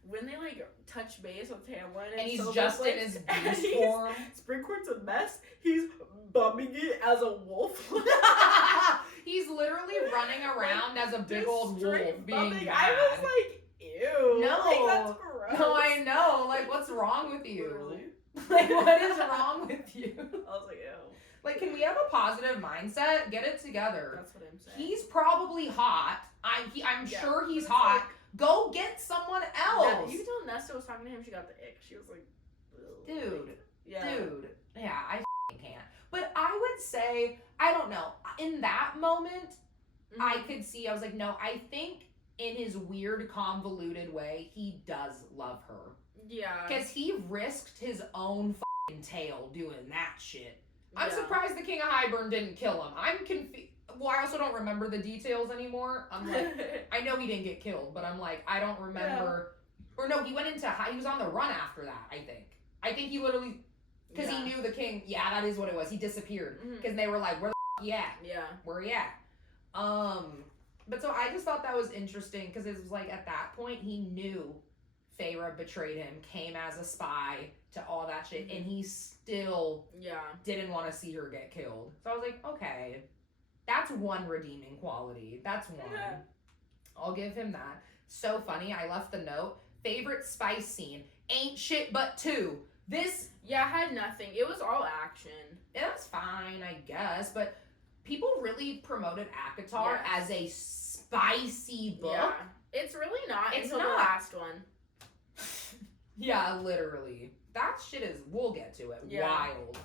when they, like, touch base with Tamlin and he's so just like, in his beast form. Springcourt's a mess, he's bumming it as a wolf. He's literally running around as a big old wolf being mad. I was like, ew. No. Like, that's gross. No, I know. Like, what's wrong with you? Literally. Like, what is wrong with you? I was like, ew. Like, can we have a positive mindset? Get it together. That's what I'm saying. He's probably hot. I'm sure he's hot. Like, go get someone else. Yeah, you can tell Nesta was talking to him, she got the ick. She was like, dude. Yeah. Dude. Yeah, I can't. But I would say, I don't know. In that moment, I could see, I was like, no, I think in his weird, convoluted way, he does love her. Yeah. Because he risked his own tail doing that shit. I'm surprised the King of Highburn didn't kill him. I'm confused. Well, I also don't remember the details anymore. I'm like, I know he didn't get killed, but I'm like, I don't remember. Yeah. Or no, he was on the run after that, I think. I think he literally, because he knew the king. Yeah, that is what it was. He disappeared. Because they were like, where the you at? Yeah. Where you at? But so I just thought that was interesting, because it was like, at that point, he knew Faerie betrayed him, came as a spy to all that shit, and he still didn't want to see her get killed. So I was like, okay, that's one redeeming quality. That's one. Yeah. I'll give him that. So funny. I left the note. Favorite spice scene. Ain't shit but two. This... Yeah, I had nothing. It was all action. Yeah, that's fine, I guess. But people really promoted ACOTAR as a spicy book. Yeah. It's really not until the last one. Yeah, literally. That shit is... We'll get to it. Yeah. Wild.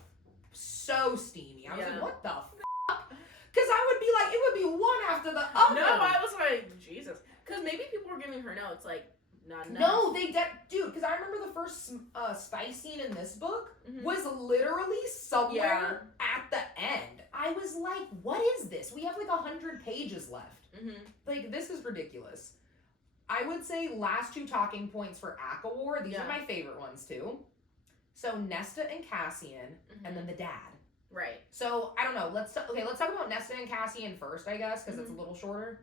So steamy. I was like, what the fuck? Because I would be like, it would be one after the other. No, I was like, Jesus. Because maybe people were giving her notes, like, not enough. No, dude, because I remember the first spice scene in this book was literally somewhere at the end. I was like, what is this? We have like 100 pages left. Like, this is ridiculous. I would say last two talking points for ACOWAR, these are my favorite ones too. So Nesta and Cassian, and then the dad. Right. So, I don't know, let's talk about Nesta and Cassian first, I guess, because it's a little shorter.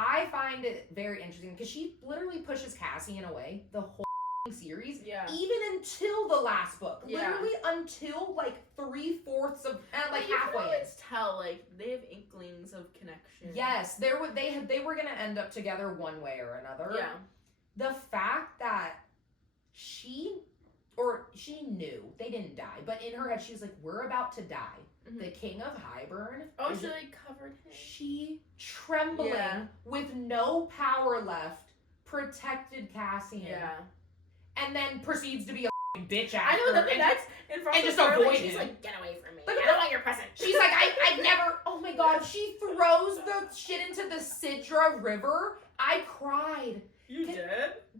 I find it very interesting because she literally pushes Cassian away the whole series, even until the last book, literally until like 3/4 of like you halfway. can always tell like they have inklings of connection. Yes, they were gonna end up together one way or another. Yeah. The fact that she knew they didn't die, but in her head she was like, "We're about to die." The King of Highburn. Oh, she like covered him. She, trembling with no power left, protected Cassian. Yeah. And then proceeds to be a bitch after. I know that the next in front and of just her, avoid like, him. she's like, "Get away from me! I don't want your present." She's like, I've never. Oh my god! She throws the shit into the Sidra River. I cried. You did?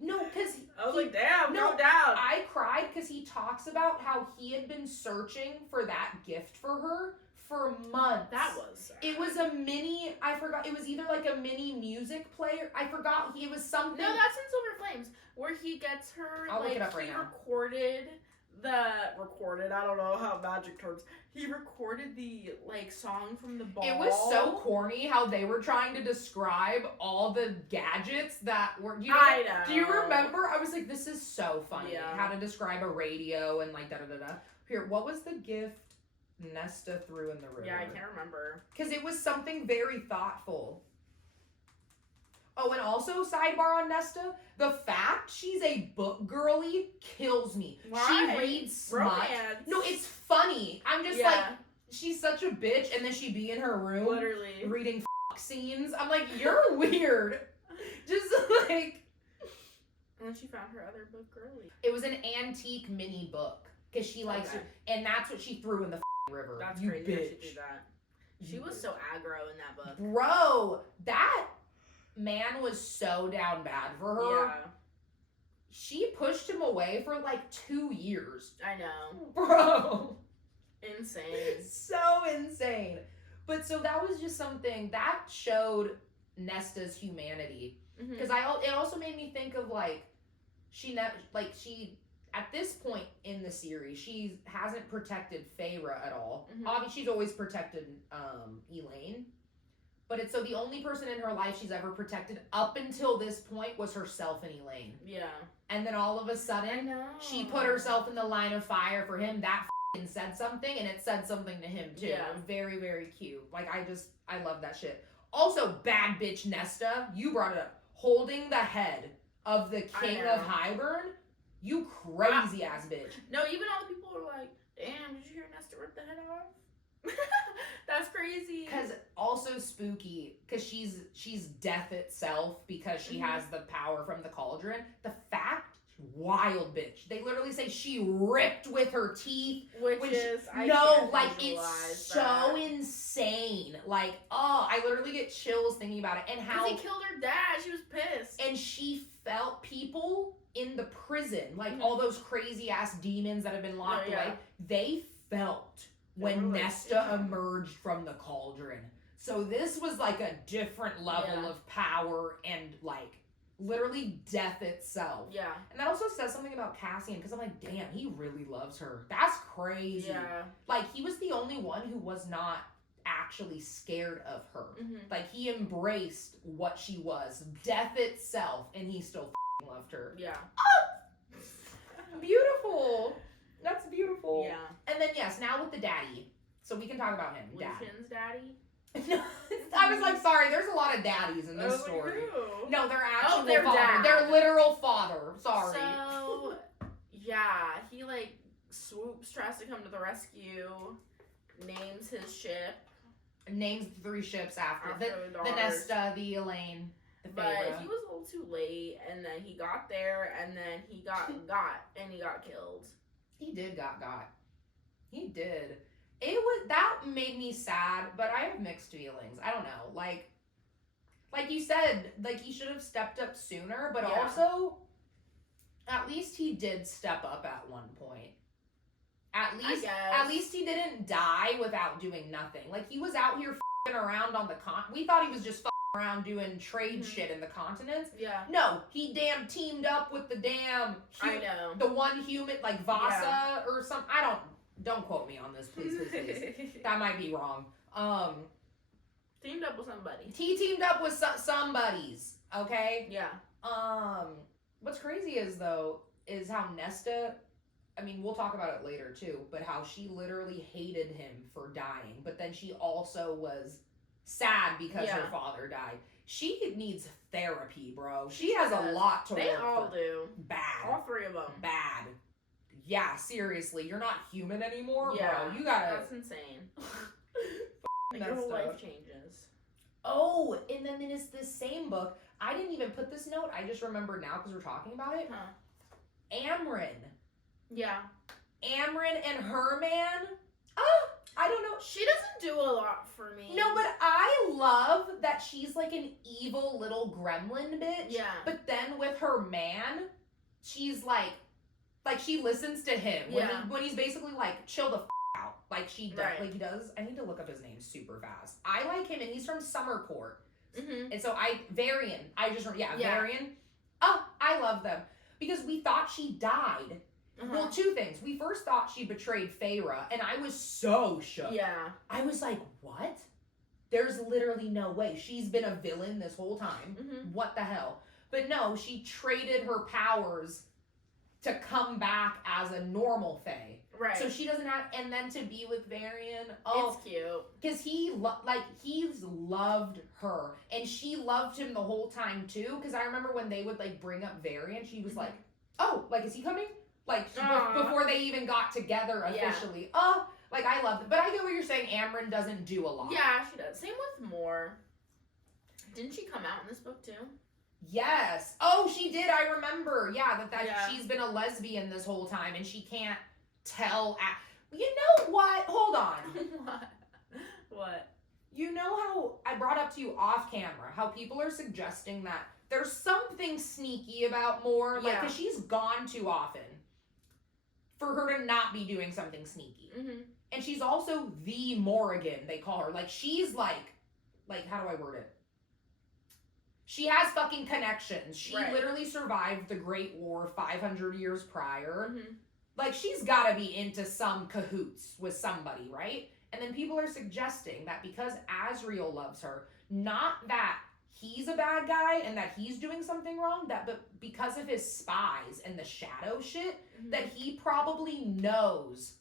No, because I was like, "Damn, no, go down." I cried because he talks about how he had been searching for that gift for her for months. That was sad. It was a mini. I forgot. It was either like a mini music player. I forgot. It was something. No, that's in Silver Flames, where he gets her. I'll like, look it up right he now. recorded. I don't know how magic terms. He recorded the like song from the ball. It was so corny how they were trying to describe all the gadgets that were. I know. Do you remember? I was like, this is so funny. Yeah. How to describe a radio and like da da da da. Here, what was the gift Nesta threw in the river? Yeah, I can't remember. Because it was something very thoughtful. Oh, and also, sidebar on Nesta, the fact she's a book girly kills me. Why? She reads smut. Romance. No, it's funny. I'm just like, she's such a bitch, and then she'd be in her room literally reading scenes. I'm like, you're weird. Just like... And then she found her other book girly. It was an antique mini book, because she likes her, and that's what she threw in the river. That's you crazy bitch. that she did that. She was so aggro in that book. Bro, that man was so down bad for her. Yeah. She pushed him away for like 2 years. I know. Bro. Insane. So insane. But so that was just something that showed Nesta's humanity. Because it also made me think of like, she at this point in the series, she hasn't protected Feyre at all. Obviously, she's always protected Elaine. But it's so the only person in her life she's ever protected up until this point was herself and Elaine. Yeah. And then all of a sudden, she put herself in the line of fire for him. That said something, and it said something to him too. Yeah. Very, very cute. Like, I love that shit. Also, bad bitch Nesta, you brought it up. Holding the head of the King of Highburn, you crazy ass bitch. No, even all the people were like, "Damn, did you hear Nesta rip the head off?" That's crazy. Because also spooky, because she's death itself because she has the power from the cauldron. The fact, wild bitch. They literally say she ripped with her teeth. Which is, it's so insane. Like, oh, I literally get chills thinking about it. And how he killed her dad. She was pissed. And she felt people in the prison, like all those crazy ass demons that have been locked away. They felt when Nesta emerged from the cauldron. So this was like a different level of power and like literally death itself. Yeah. And that also says something about Cassian, because I'm like, damn, he really loves her. That's crazy. Yeah. Like, he was the only one who was not actually scared of her. Like, he embraced what she was, death itself, and he still loved her. Yeah. Oh! Beautiful. That's beautiful. Yeah. And then, yes, now with the daddy. So we can talk about him. Lucian's daddy? I was like, sorry, there's a lot of daddies in this story. Like, no, they're actual their father. dad. Their literal father. Sorry. So, yeah, he like swoops, tries to come to the rescue, names his ship. Names the 3 ships after. The Nesta, the Elaine, the Feyre. But he was a little too late, and then he got there, and then he got and he got killed. He did got. He did. That made me sad, but I have mixed feelings. I don't know. Like you said, like, he should have stepped up sooner, but also, at least he did step up at one point. At least he didn't die without doing nothing. Like, he was out here f***ing around on the we thought he was just f***ing around doing trade shit in the continents. Yeah. No, he damn teamed up with the damn the one human, like Vasa or some, don't quote me on this, please. That might be wrong. Teamed up with somebody. He teamed up with somebodies, okay? Yeah. What's crazy is how Nesta, I mean, we'll talk about it later too, but how she literally hated him for dying, but then she also was sad because her father died. She needs therapy, bro. She has a lot to work They all for. do. Bad. All three of them. Bad. Yeah, seriously, you're not human anymore, Yeah, bro. You gotta... That's insane. Like, your whole life changes. Oh, and then in this same book, I didn't even put this note. I just remembered now because we're talking about it. Huh. Amryn. Yeah. Amryn and her man. Oh, I don't know. She doesn't do a lot for me. No, but I love that she's like an evil little gremlin bitch. Yeah. But then with her man, she's like she listens to him when he's basically like, chill the out. Like she does, like he does. I need to look up his name super fast. I like him, and he's from Summercourt. Mm-hmm. And so Varian. Varian. Oh, I love them because we thought she died. Uh-huh. Well, two things. We first thought she betrayed Faerie, and I was so shook. Yeah. I was like, what? There's literally no way. She's been a villain this whole time. Mm-hmm. What the hell? But no, she traded her powers to come back as a normal Fae. Right. So she doesn't have, and then to be with Varian. Oh, it's cute. Because he's loved her, and she loved him the whole time too. Because I remember when they would like bring up Varian, she was like, oh, like, is he coming? Like, before they even got together officially. Oh, like, I loved it. But I get what you're saying. Amryn doesn't do a lot. Yeah, she does. Same with Moore. Didn't she come out in this book too? Yes. Oh, she did. I remember. Yeah, she's been a lesbian this whole time, and she can't tell. You know what? Hold on. What? You know how I brought up to you off camera how people are suggesting that there's something sneaky about Moore, like, because she's gone too often for her to not be doing something sneaky. Mm-hmm. And she's also the Morrigan, they call her. Like, she's like, how do I word it? She has fucking connections. She literally survived the Great War 500 years prior. Mm-hmm. Like, she's gotta be into some cahoots with somebody, right? And then people are suggesting that because Asriel loves her, not that he's a bad guy and that he's doing something wrong, but because of his spies and the shadow shit, that he probably knows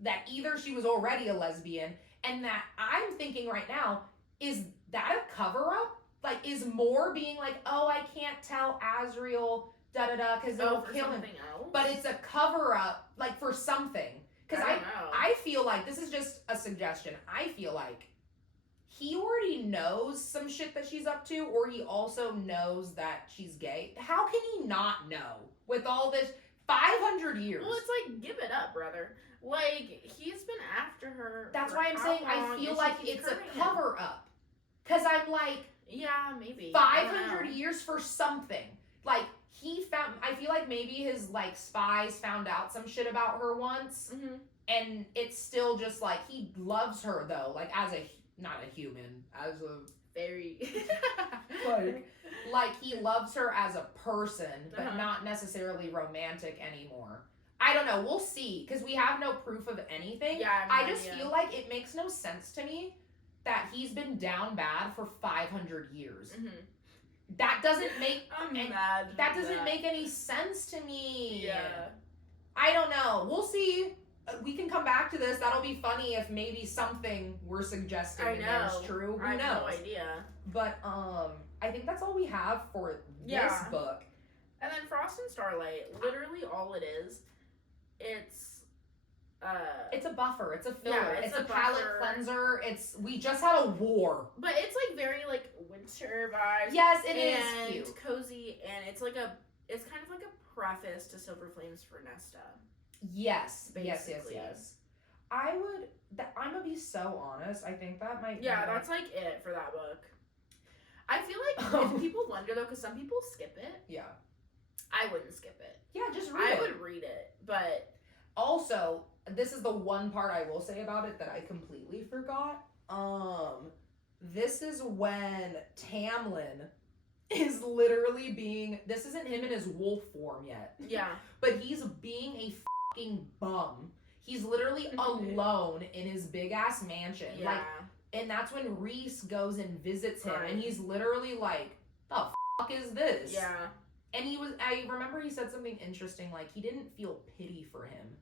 that either she was already a lesbian, and that I'm thinking right now, is that a cover-up? Like, is Moore being like, oh, I can't tell Asriel, da-da-da, because it'll kill him. Else? But it's a cover-up, like, for something. Because I feel like, this is just a suggestion, I feel like he already knows some shit that she's up to, or he also knows that she's gay. How can he not know with all this 500 years? Well, it's like, give it up, brother. Like, he's been after her. That's why I'm saying I feel like it's a cover-up. Because I'm like, yeah, maybe 500 years for something. Like, I feel like maybe his, like, spies found out some shit about her once. Mm-hmm. And it's still just, like, he loves her, though. Like, as not a human, as a... Very... like, he loves her as a person, but not necessarily romantic anymore. I don't know. We'll see. Because we have no proof of anything. Yeah, I just feel like it makes no sense to me that he's been down bad for 500 years. Mm-hmm. That doesn't make that doesn't make any sense to me. Yeah. I don't know. We'll see. We can come back to this. That'll be funny if maybe something we're suggesting is true. Who knows? I have no idea. But I think that's all we have for this book. And then Frost and Starlight, literally all it is, it's a buffer. It's a filler. Yeah, it's a palate cleanser. We just had a war. But it's like very like winter vibes. Yes, it is cute. Cozy, and it's kind of like a preface to Silver Flames for Nesta. Yes. Basically. Yes. I'm gonna be so honest. I think that might. Yeah, that's like it for that book. I feel like if people wonder though, because some people skip it. Yeah. I wouldn't skip it. Yeah, just read it. I would read it, but also, this is the one part I will say about it that I completely forgot. This is when Tamlin is literally this isn't him in his wolf form yet. Yeah. But he's being a fucking bum. He's literally alone in his big ass mansion. Yeah. Like, And that's when Reese goes and visits him, Right. and he's literally like, "The fuck is this?" Yeah. And I remember he said something interesting, like he didn't feel pity for him,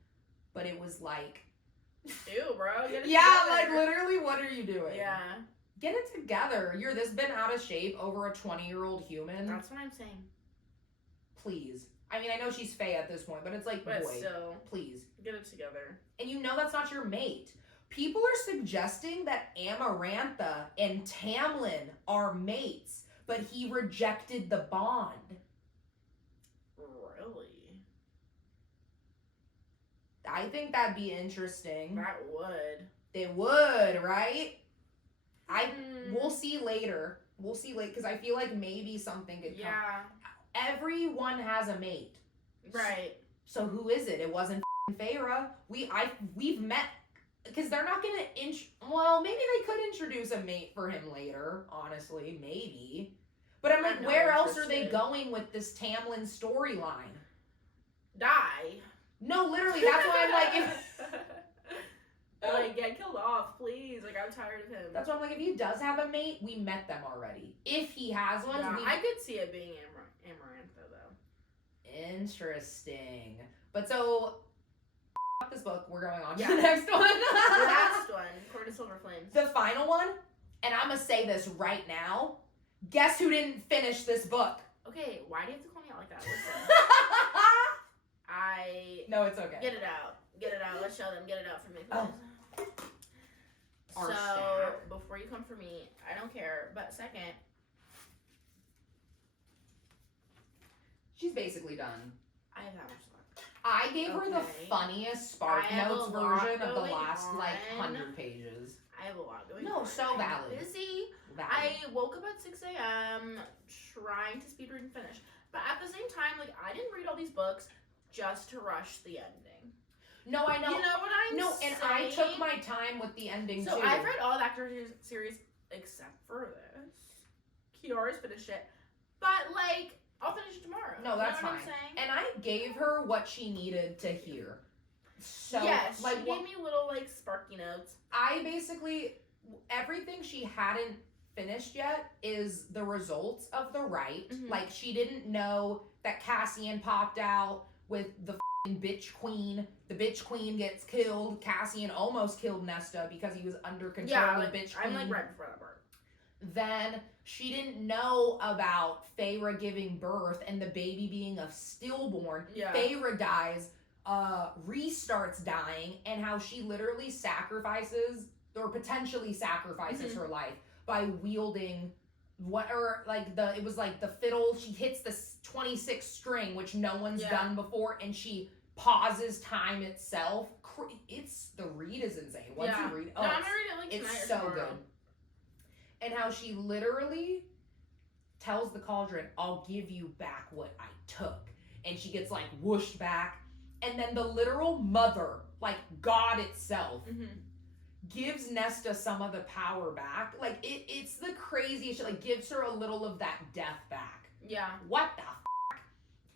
but it was like, Ew, bro. Get it yeah, together. like literally, what are you doing? Yeah. Get it together. You're this bent out of shape over a 20-year-old human. That's what I'm saying. Please. I mean, I know she's Faye at this point, but it's like, But boy, still, please. get it together. And you know that's not your mate. People are suggesting that Amarantha and Tamlin are mates, but he rejected the bond. Really? I think that'd be interesting. That would. It would, right? We'll see later. We'll see later, because I feel like maybe something could come. Yeah. Everyone has a mate. Right. So who is it? It wasn't Faerie. We've met, because they're not gonna well, maybe they could introduce a mate for him later, honestly, maybe. But I'm like, I'm not where else are they interested. going with this Tamlin storyline? Die. No, literally, that's why I'm like, like, get killed off, please. Like, I'm tired of him. that's why I'm like, if he does have a mate, we met them already. If he has one, Yeah, we I could see it being Amarantha, though. Interesting. But so, this book, we're going on to Yeah. the next one. The last one, Court of Silver Flames. The final one, and I'm gonna say this right now. Guess who didn't finish this book? Okay, why do you have to call me out like that? Listen, No, it's okay. Get it out. Get it out. Let's show them. Get it out for me, please. Our So, stack. before you come for me, I don't care. But second, She's basically done. I have that much left. I gave her the Okay. funniest Spark I have Notes a lot version of the going last, like, on. 100 pages. I have a lot going No, on. so I'm valid. busy. Valid. I woke up at 6 a.m. trying to speed read and finish. But at the same time, like, I didn't read all these books just to rush the ending. No, I know. You know what I'm No, saying? and I took my time with the ending, So too. I've read all the Actor series except for this. Kiara's finished it. But, like, I'll finish it tomorrow. No, that's you know what fine. I'm saying? And I gave her what she needed to hear. So, yes, like, she gave me little, like, sparky notes. I basically, everything she hadn't finished yet is the results of the right. Mhm. Like, she didn't know that Cassian popped out with the f***ing bitch queen. The bitch queen gets killed. Cassian almost killed Nesta because he was under control Yeah, of like, the bitch queen. I'm, like, right before that part. Then she didn't know about Faerie giving birth and the baby being a stillborn. Yeah. Faerie dies, restarts dying, and how she literally sacrifices or potentially sacrifices Mhm. her life by wielding it was like the fiddle. She hits the 26 string, which no one's Yeah. done before, and she pauses time itself. The read is insane. Once Yeah. you read, No, I'm gonna read it, like, tonight it's or so tomorrow. good. And how she literally tells the cauldron, I'll give you back what I took. And she gets, like, whooshed back. And then the literal mother, like God itself, Mm-hmm. gives Nesta some of the power back. Like, it's the craziest shit. Like, gives her a little of that death back. Yeah. What the f***?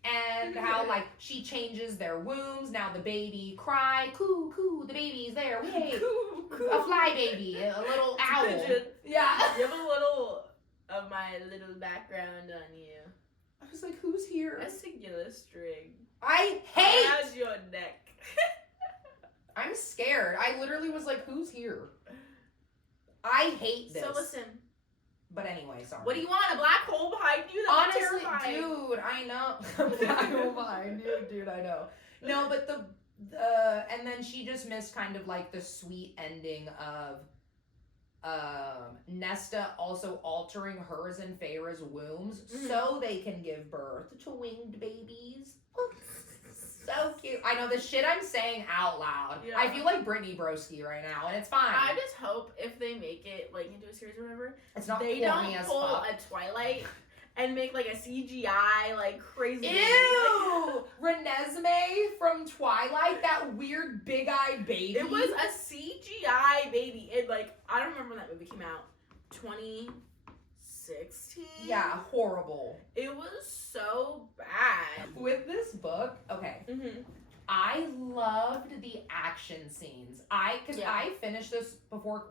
And how, like, she changes their wombs. Now the baby cry, coo, coo, the baby's there. Yay. A fly baby, a little owl. Pigeon. Yeah. You have a little of my little background on you. I was like, who's here? A singular string. I hate. How's your neck? I'm scared. I literally was like, who's here? I hate this. So listen, But anyway, sorry. what do you want? A black hole behind you? That's Honestly, terrifying. dude, I know. Black hole behind you, dude, I know. No, but and then she just missed kind of like the sweet ending of Nesta also altering hers and Faerie's wombs so they can give birth to winged babies. So cute. I know the shit I'm saying out loud. Yeah. I feel like Brittany Broski right now, and it's fine. I just hope if they make it like into a series or whatever, It's not they corny don't as pull fuck. a Twilight and make like a CGI like crazy. Ew! Renesmee from Twilight, that weird big-eyed baby. It was a CGI baby. It like I don't remember when that movie came out. 2016. Yeah, horrible. It was so bad. With this book, okay, Mm-hmm. I loved the action scenes. I finished this before,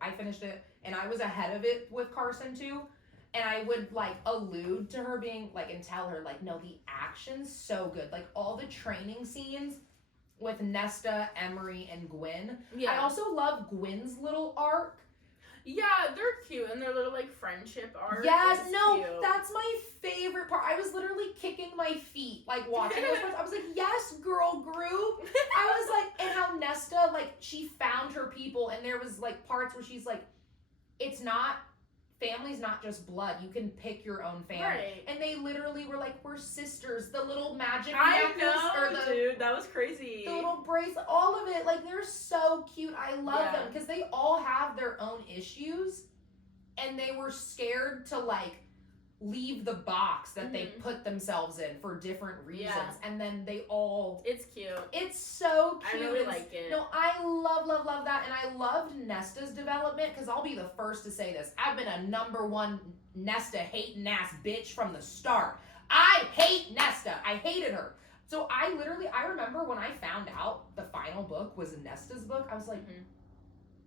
I finished it, and I was ahead of it with Carson too, and I would, like, allude to her being, like, and tell her, like, no, the action's so good. Like, all the training scenes with Nesta, Emery, and Gwyn. Yeah. I also love Gwyn's little arc. Yeah, they're cute, and their little, like, friendship arc. Yes, no, cute. that's my favorite part. I was literally kicking my feet, like, watching those parts. I was like, yes, girl group. I was like, and how Nesta, like, she found her people, and there was, like, parts where she's like, it's not, family's not just blood. You can pick your own family. Right. And they literally were like, we're sisters. The little magic I necklace, know, dude, that was crazy. the little bracelet, all of it, like, they're so cute. I love them because they all have their own issues, and they were scared to, like, leave the box that they put themselves in for different reasons, and then they all, it's cute. it's so cute. I really like it. No, I love that, and I loved Nesta's development, because I'll be the first to say this, I've been a #1 Nesta hating ass bitch from the start. I hate Nesta. I hated her. So I remember when I found out the final book was Nesta's book, I was like,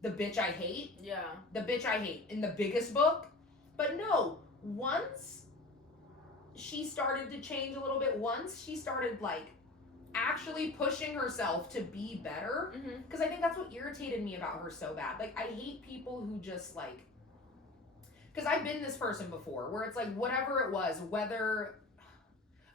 the bitch I hate? Yeah. The bitch I hate in the biggest book? But no, once she started to change a little bit, once she started, like, actually pushing herself to be better, because I think that's what irritated me about her so bad. Like, I hate people who just, like, because I've been this person before, where it's like, whatever it was, whether,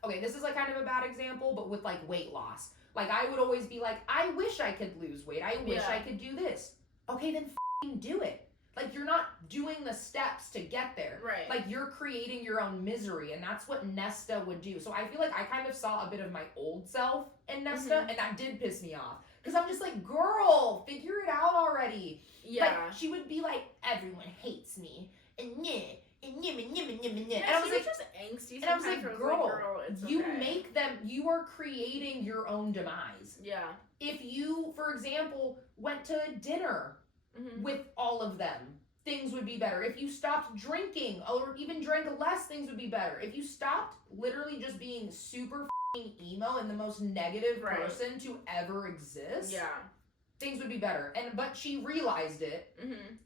okay, this is, like, kind of a bad example, but with, like, weight loss. Like, I would always be like, I wish I could lose weight. I wish I could do this. Okay, then f***ing do it. Like, you're not doing the steps to get there. Right. Like, you're creating your own misery, and that's what Nesta would do. So I feel like I kind of saw a bit of my old self in Nesta, and that did piss me off. Because I'm just like, girl, figure it out already. Yeah. Like, she would be like, everyone hates me. And I was like, just angsty. And I was like, girl, it's you okay. make them, you are creating your own demise. Yeah. If you, for example, went to dinner with all of them, things would be better. If you stopped drinking or even drank less, things would be better. If you stopped literally just being super emo and the most negative person to ever exist, things would be better. But she realized it,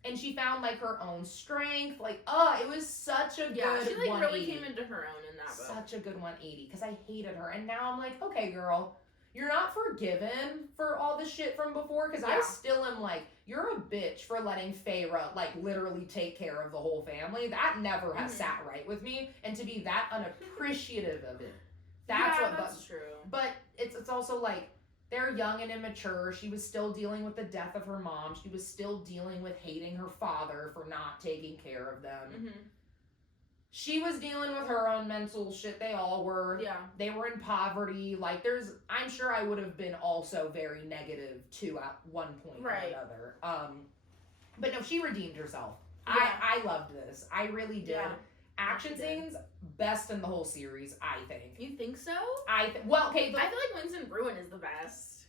and she found, like, her own strength. Like, it was such a good she, like, 180. really came into her own in that book. Such a good 180, because I hated her. And now I'm like, okay, girl, you're not forgiven for all the shit from before, because I still am like, you're a bitch for letting faerie, like, literally take care of the whole family. That never has sat right with me, and to be that unappreciative of it. That's true. But it's also like, they're young and immature. She was still dealing with the death of her mom. She was still dealing with hating her father for not taking care of them. She was dealing with her own mental shit. They all were. Yeah. They were in poverty. Like, I'm sure I would have been also very negative too at one point or another. But no, she redeemed herself. Yeah. I loved this. I really did. Yeah. Action scenes, best in the whole series, I think. You think so? Well, okay. I feel like Winds and Ruin is the best.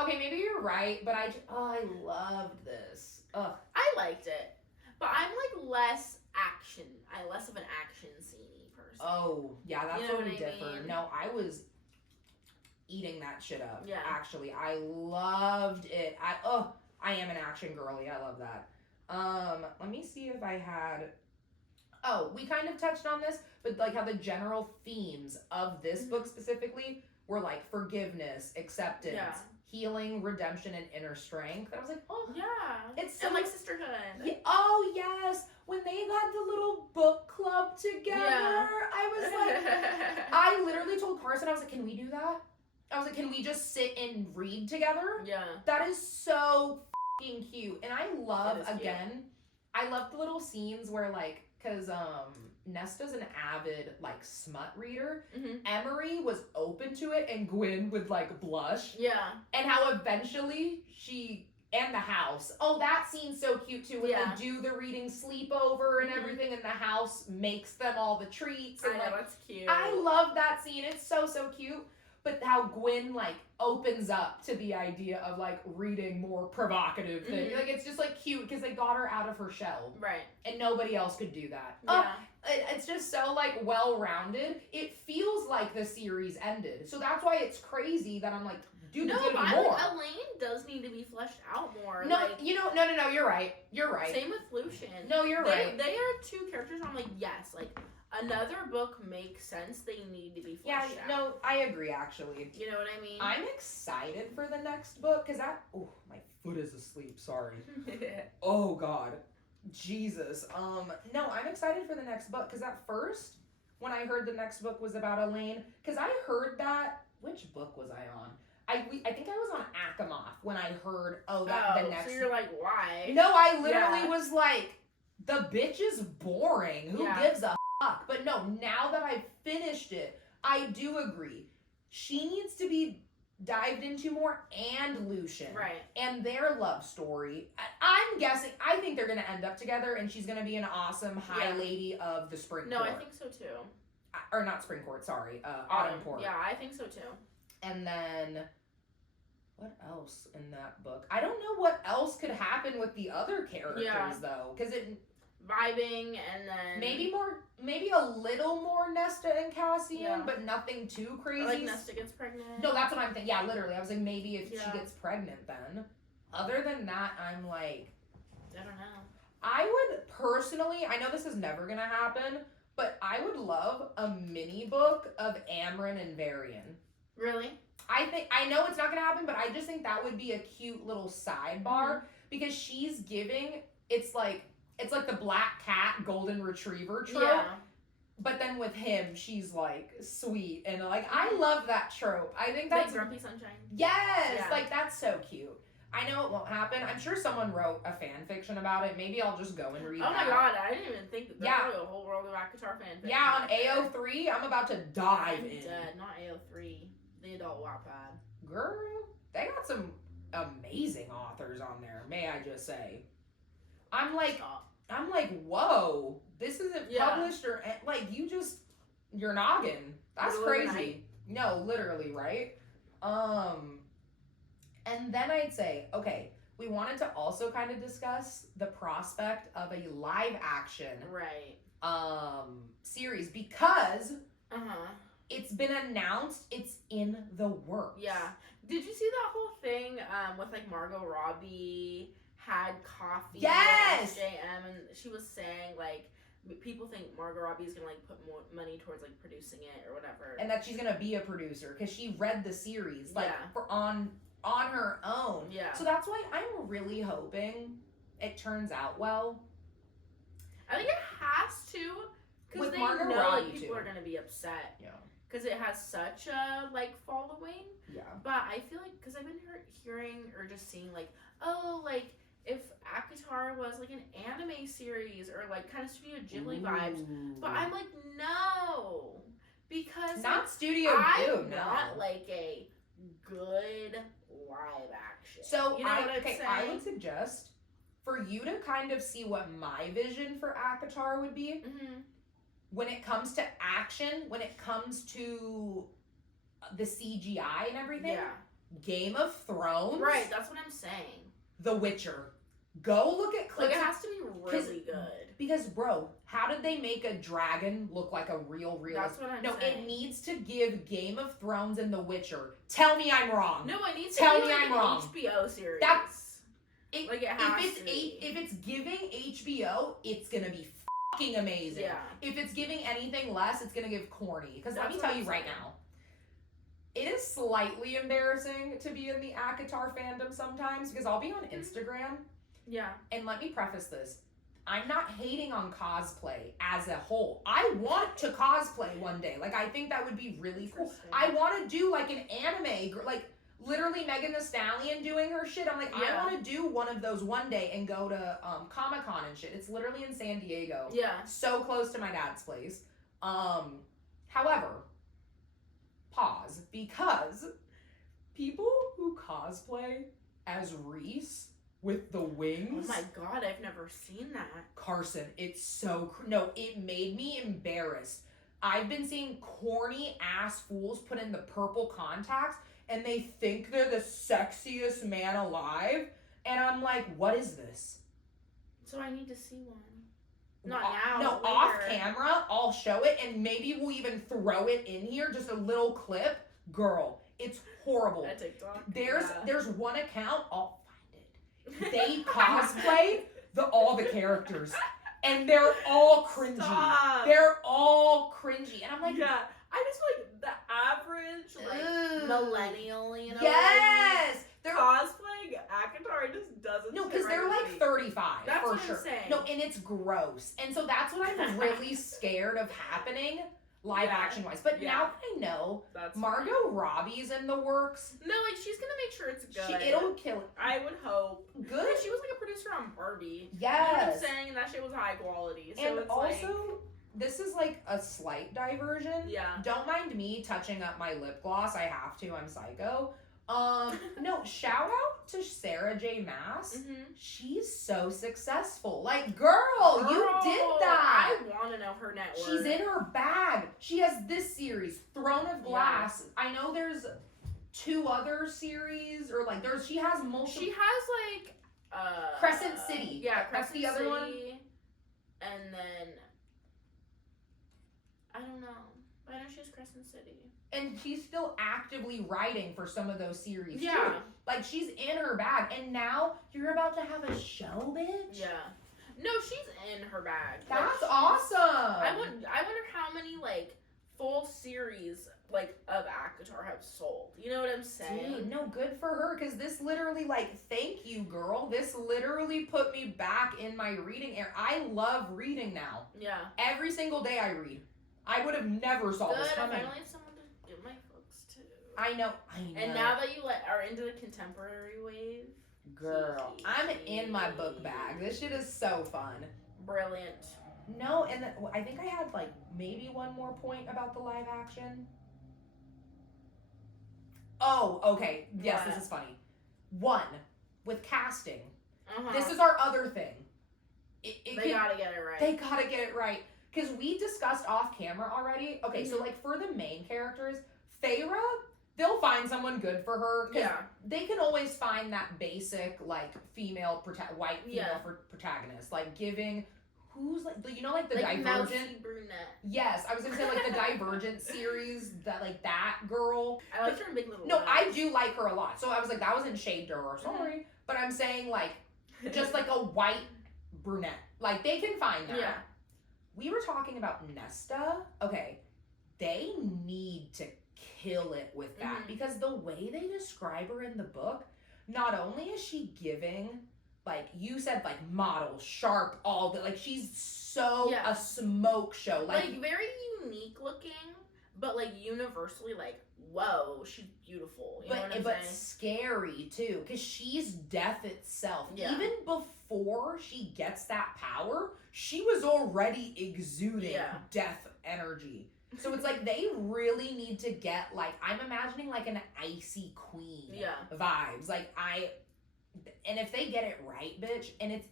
Okay, maybe you're right, but I loved this. Ugh. I liked it. But I'm, like, less of an action scene-y person. Oh, yeah, that's You know where we what I differ. mean? No, I was eating that shit up. Yeah. Actually, I loved it. I am an action girly. I love that. Let me see if I had. Oh, we kind of touched on this, but, like, how the general themes of this book specifically were, like, forgiveness, acceptance, healing, redemption, and inner strength. And I was like, oh, yeah, it's so, and, like, sisterhood. Yeah, oh yes, when they had the little book club together, I was like, I literally told Carson, I was like, can we do that? I was like, can we just sit and read together? Yeah, that is so fucking cute. And I love, again, cute. I love the little scenes where, like, because Nesta's an avid, like, smut reader. Emery was open to it, and Gwyn would, like, blush. Yeah. And how eventually and the house. Oh, that scene's so cute, too, when they do the reading sleepover and everything, and the house makes them all the treats. And, I know, like, that's cute. I love that scene. It's so, so cute. But how Gwyn, like, opens up to the idea of, like, reading more provocative things. Like, it's just, like, cute because they got her out of her shell. Right. And nobody else could do that. Yeah. It's just so, like, well-rounded. It feels like the series ended. So that's why it's crazy that I'm like, dude, no, there's but gonna be I more. think Elaine does need to be fleshed out more. No, like, no, you're right. You're right. Same with Lucian. No, you're right. They are two characters I'm like, yes, like, another book makes sense. They need to be fleshed out. No, I agree, actually. You know what I mean? I'm excited for the next book, because my foot is asleep, sorry. Oh, God. Jesus. No, I'm excited for the next book, because at first, when I heard the next book was about Elaine, because I heard that, which book was I on? I think I was on ACOTAR when I heard, the next... so you're like, why? No, I literally was like, the bitch is boring. Who gives a fuck? But no, now that I've finished it, I do agree. She needs to be dived into more, and Lucian. Right. And their love story. I'm guessing, I think they're going to end up together, and she's going to be an awesome high lady of the spring court. No, I think so too. Or not spring court, sorry. Autumn court. Yeah, I think so too. And then... what else in that book? I don't know what else could happen with the other characters, though. Because it... vibing, and then... Maybe a little more Nesta and Cassian, but nothing too crazy. Or like Nesta gets pregnant. No, that's what I'm thinking. Yeah, literally. I was like, maybe if she gets pregnant then. Other than that, I'm like... I don't know. I would personally... I know this is never going to happen, but I would love a mini book of Amryn and Varian. Really? I know it's not going to happen, but I just think that would be a cute little sidebar, because she's giving... It's like the black cat golden retriever trope. Yeah. But then with him, she's like sweet, and like I love that trope. I think that's like Grumpy Sunshine. Yes, Yeah. like that's so cute. I know it won't happen. I'm sure someone wrote a fan fiction about it. Maybe I'll just go and read Oh that. my god, I didn't even think that there was a whole world of ACOTAR fan fiction. Yeah, on AO3, I'm about to dive in. Dead, not AO3, the adult Wattpad. Girl, they got some amazing authors on there. May I just say? I'm like, whoa, this isn't published or, like, you're noggin. That's crazy. No, literally, right? And then I'd say, okay, we wanted to also kind of discuss the prospect of a live action series, because it's been announced it's in the works. Yeah. Did you see that whole thing with like Margot Robbie had coffee at SJM, and she was saying like people think Margot Robbie is gonna like put more money towards like producing it or whatever, and that she's gonna be a producer because she read the series like for on her own. Yeah. So that's why I'm really hoping it turns out well. I think it has to, because they Margot know Robbie like, people too. are gonna be upset. Yeah. Because it has such a like following. Yeah. But I feel like, because I've been hearing or just seeing like, oh, like if ACOTAR was like an anime series or like kind of Studio Ghibli vibes, but I'm like, no, because not Studio Ghibli, not like a good live action. So you know what I'm saying? I would suggest for you to kind of see what my vision for ACOTAR would be. Mm-hmm. When it comes to action, when it comes to the CGI and everything, Game of Thrones. Right, that's what I'm saying. The Witcher. Go look at clips. Like, it has to be really good. Because, bro, how did they make a dragon look like a real That's what I'm No, saying. it needs to give Game of Thrones and The Witcher. Tell me I'm wrong. No, it needs Tell to be me like I'm an wrong. HBO series. Like it has to be. If it's giving HBO, it's gonna be fucking amazing. Yeah. If it's giving anything less, it's gonna give corny. Because let me That's tell what you I'm right saying. now, it is slightly embarrassing to be in the ACOTAR fandom sometimes, because I'll be on Instagram. Yeah. And let me preface this. I'm not hating on cosplay as a whole. I want to cosplay one day. Like, I think that would be really cool. I want to do, like, an anime, like, literally Megan Thee Stallion doing her shit. I'm like, I want to do one of those one day and go to Comic-Con and shit. It's literally in San Diego. Yeah. So close to my dad's place. However, pause. Because people who cosplay as Reese with the wings. Oh my god, I've never seen that. Carson, it's so... No, it made me embarrassed. I've been seeing corny ass fools put in the purple contacts and they think they're the sexiest man alive. And I'm like, what is this? So I need to see one. Not now. No, later. off camera, I'll show it and maybe we'll even throw it in here, just a little clip. Girl, It's horrible. At TikTok. There's one account, I'll find it. They cosplay all the characters. And they're all cringy. Stop. They're all cringy. And I'm like, yeah. I just feel like the average millennial, yes, they're cosplaying ACOTAR just doesn't. No, because they're like 35 that's for what sure. I'm saying. No, and it's gross, and so that's what I'm really scared of happening, live action wise. But now that I know Margot Robbie's in the works, no, like she's gonna make sure it's good. It'll kill it. I would hope. Good. She was like a producer on Barbie. Yes. You know what I'm saying? And that shit was high quality. So and it's also, this is like a slight diversion. Yeah. Don't mind me touching up my lip gloss. I have to. I'm psycho. No, shout out to Sarah J. Maas. Mm-hmm. She's so successful. Like, girl, you did that. I want to know her net worth. She's in her bag. She has this series, Throne of Glass. Yeah. I know there's 2 other series, or like she has multiple. She has like Crescent City. Yeah, that's the other one. And then I don't know. I know she has Crescent City. And she's still actively writing for some of those series too. Like she's in her bag, and now you're about to have a show, bitch. Yeah. No, she's in her bag. That's awesome. I wonder how many like full series like of ACOTAR have sold. You know what I'm saying? Dude, no, good for her, because this literally, like, thank you, girl. This literally put me back in my reading era. I love reading now. Yeah. Every single day I read. I would have never saw this coming. I finally have someone to get my books too. I know. And now that you are into the contemporary wave, girl, I'm in my book bag. This shit is so fun. Brilliant. No, and I think I had like maybe one more point about the live action. Oh, okay. Yes, this is funny. 1, with casting. This is our other thing. They gotta get it right. They gotta get it right. Because we discussed off camera already. Okay, so like for the main characters, Faerie, they'll find someone good for her. Yeah. They can always find that basic like female, white female protagonist. Like giving, who's like, you know, like the Divergent. Brunette. Yes, I was gonna say like the Divergent series, that like that girl. I like her in Big Little No, Lies. I do like her a lot. So I was like, that wasn't shade to her, sorry. But I'm saying like, just like a white brunette. Like they can find that. Yeah. We were talking about Nesta. Okay, they need to kill it with that because the way they describe her in the book, not only is she giving, like you said, like model, sharp, all the, like she's so a smoke show. Like very unique looking, but like universally like, whoa, she's beautiful. You know what I'm saying? Scary too, because she's death itself. Yeah. Even before she gets that power, she was already exuding death energy. So it's like they really need to get like, I'm imagining like an icy queen vibes. Like and if they get it right, bitch, and if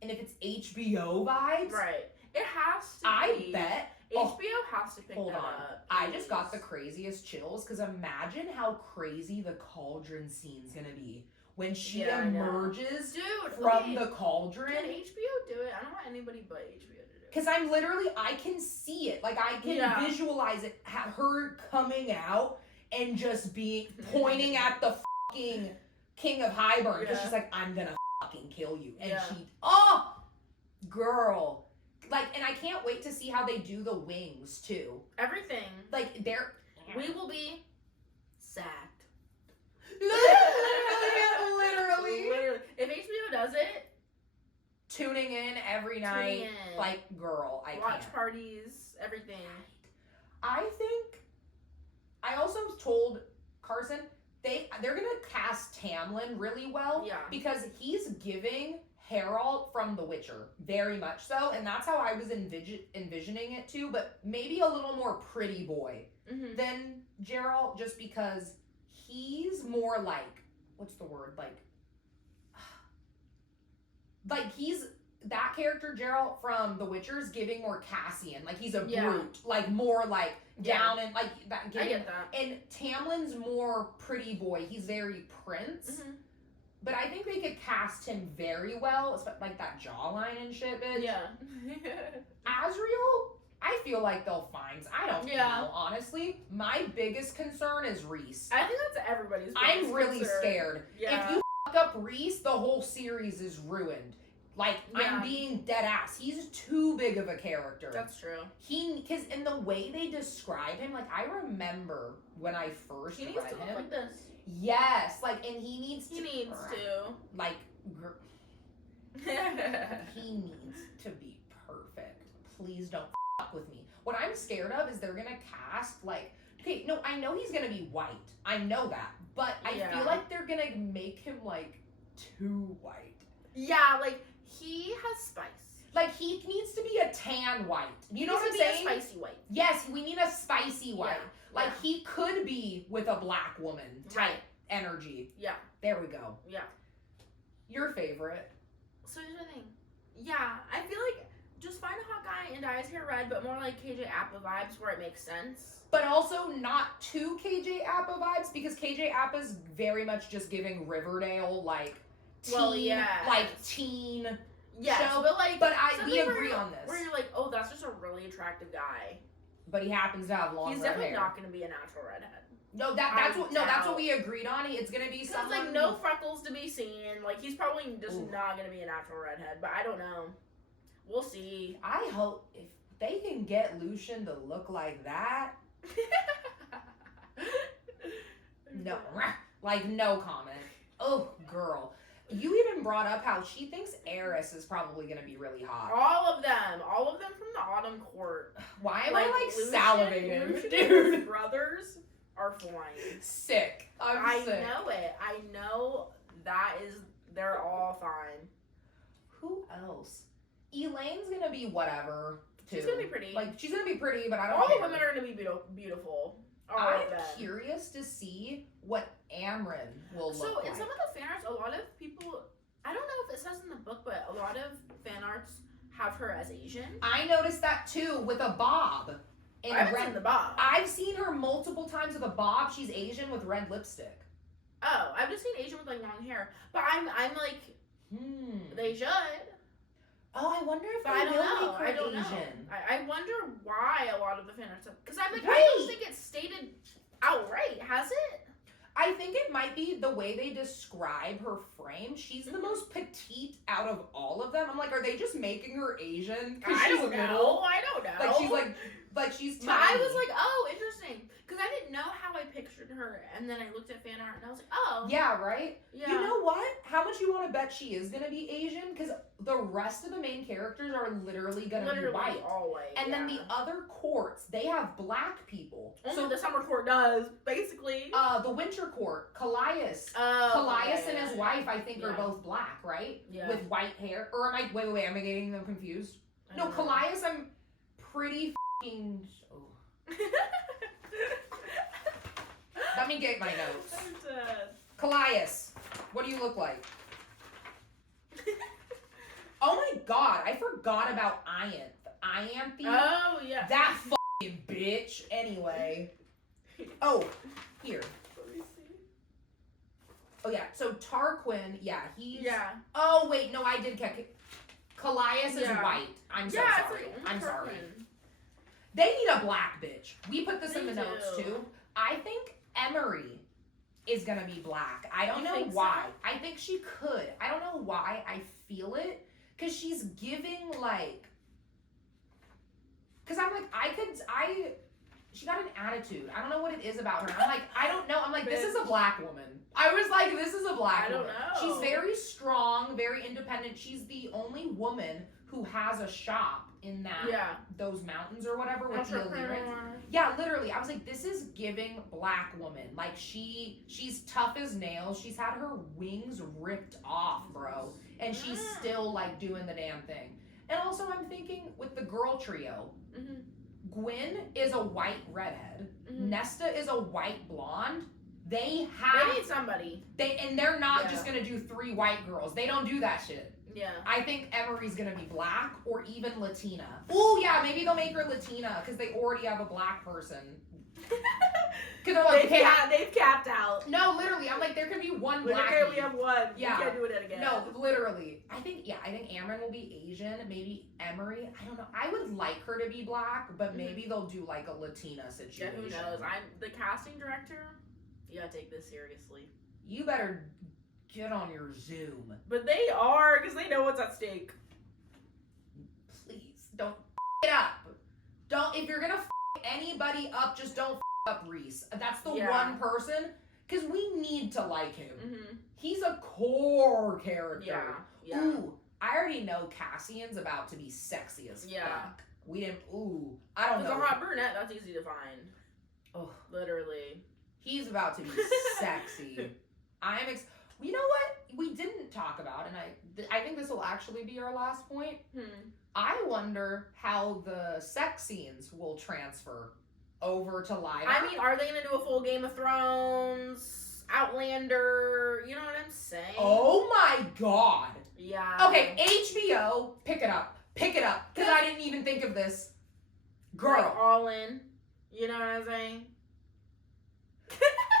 it's HBO vibes, right? It has to. I bet. HBO has to pick that up. I just got the craziest chills because imagine how crazy the cauldron scene's gonna be when she emerges from the cauldron. Can HBO do it? I don't want anybody but HBO to do it. Because I can see it. Like I can visualize it, her coming out and just pointing at the fucking King of Highburn. Because she's like, I'm gonna fucking kill you. And girl. Like, and I can't wait to see how they do the wings, too. Everything. Like, we will be sacked. Literally. If HBO does it. Tuning in every night. Like, girl, I Watch can't. parties, everything. I also told Carson, they're going to cast Tamlin really well. Yeah. Because he's giving Geralt from The Witcher, very much so, and that's how I was envisioning it too, but maybe a little more pretty boy than Geralt, just because he's more like, what's the word, like he's, that character Geralt from The Witcher's giving more Cassian, like he's a brute, like more like down and like that. I get that. And Tamlin's more pretty boy, he's very prince. But I think they could cast him very well, like that jawline and shit, bitch. Yeah. Azriel, I feel like they'll find. I don't Yeah. know, honestly. My biggest concern is Reese. I think that's everybody's I'm really concern. scared. Yeah. If you fuck up Reese, the whole series is ruined. Like, Yeah. I'm being dead ass. He's too big of a character. That's true. Because in the way they describe him, like, I remember when I first He read needs to look him. like this. Yes, like, and he needs He to. needs to. Like, he needs to be perfect. Please don't fuck with me. What I'm scared of is they're gonna cast, like, okay, no, I know he's gonna be white. I know that. But I feel like they're gonna make him, like, too white. Yeah, like, he has spice. Like, he needs to be a tan white. You know what I'm saying? A spicy white. Yes, we need a spicy white. Yeah. Like, he could be with a black woman type energy. Yeah. There we go. Yeah. Your favorite? So here's the thing. Yeah, I feel like just find a hot guy and dye his hair red, but more like KJ Appa vibes where it makes sense. But also not too KJ Appa vibes, because KJ Appa's very much just giving Riverdale, like, teen, teen Yeah, show. but like, But we something agree on this. where you're like, oh, that's just a really attractive guy. But he happens to have long He's red definitely hair. not going to be a natural redhead. No, that's what we agreed on. It's gonna be Because someone like no freckles to be seen. Like he's probably just not going to be a natural redhead. But I don't know. We'll see. I hope if they can get Lucian to look like that. No, like no comment. Oh, girl. You even brought up how she thinks Eris is probably going to be really hot. All of them from the Autumn Court. Why am like, I like Lucian, salivating? Lucian Dude. and his brothers are flying. Sick. I sick. Know it. I know they're all fine. Who else? Elaine's going to be whatever, too. She's going to be pretty. Like, she's going to be pretty, but I don't all care. the women are going to be beautiful. I'm curious to see what Amryn will look like. So in some of the fan arts, a lot of people, I don't know if it says in the book, but a lot of fan arts have her as Asian. I noticed that too with a bob. I haven't seen the bob. I've seen her multiple times with a bob. She's Asian with red lipstick. Oh, I've just seen Asian with like long hair, but I'm like, they should. Oh, I wonder if I they don't will know. make her I don't Asian. know. I wonder why a lot of the fan arts, because I'm like, Right. I don't think it's stated outright, has it? I think it might be the way they describe her frame. She's the most petite out of all of them. I'm like, are they just making her Asian? I don't know. Like she's But I was like, oh, interesting. Because I didn't know how I pictured her. And then I looked at fan art and I was like, oh. Yeah, right? Yeah. You know what? How much you want to bet she is going to be Asian? Because the rest of the main characters are literally going to be white. All white. And then the other courts, they have black people. So the summer court does, basically. The winter court, Callias. And his wife, I think, are both black, right? Yeah. With white hair. Or am I, wait, am I getting them confused? No, Callias, I'm pretty f***ing... Oh. Let me get my notes. I'm dead. Callias, what do you look like? Oh my god, I forgot about Ianthe. Oh, yeah. That f***ing bitch. Anyway. Oh, here. Let me see. Oh yeah, so Tarquin, yeah, he's... Yeah. Oh wait, no, I did catch it. Callias is white. I'm so sorry. I'm sorry. They need a black bitch. We put this in the notes too. I think Emery is gonna be black. I don't know why. So? I think she could. I don't know why. I feel it. Cause she's giving like... Cause I'm like, she got an attitude. I don't know what it is about her. I'm like, I don't know. I'm like, this is a black woman. I was like, this is a black woman. I don't know. She's very strong, very independent. She's the only woman who has a shop in those mountains or whatever with the Illyrians. Yeah, literally. I was like, this is giving black woman. Like she's tough as nails. She's had her wings ripped off, bro. And she's still like doing the damn thing. And also I'm thinking with the girl trio, Gwen is a white redhead. Nesta is a white blonde. They need somebody. They're not just gonna do 3 white girls. They don't do that shit. Yeah. I think Emery's gonna be black or even Latina. Oh yeah, maybe they'll make her Latina because they already have a black person. Because they're like, they've capped out. No, literally, I'm like, there could be one Like, black. okay, we have one. Yeah. We can't do it again. No, literally. I think Amryn will be Asian. Maybe Emery. I don't know. I would like her to be black, but maybe they'll do like a Latina situation. Yeah, who knows? I'm the casting director. You gotta take this seriously. You better get on your Zoom. But they are, because they know what's at stake. Please, don't it up. Don't, if you're gonna anybody up, just don't up Reese. That's the one person, because we need to like him. Mm-hmm. He's a core character. Yeah. Ooh, I already know Cassian's about to be sexy as fuck. We didn't, I don't know. He's a hot brunette, that's easy to find. Oh, literally. He's about to be sexy. You know what? We didn't talk about, and I think this will actually be our last point. I wonder how the sex scenes will transfer over to live. I mean, are they gonna do a full Game of Thrones, Outlander? You know what I'm saying? Oh my god. Yeah. Okay, HBO, pick it up, because I didn't even think of this. Girl, like all in. You know what I'm saying?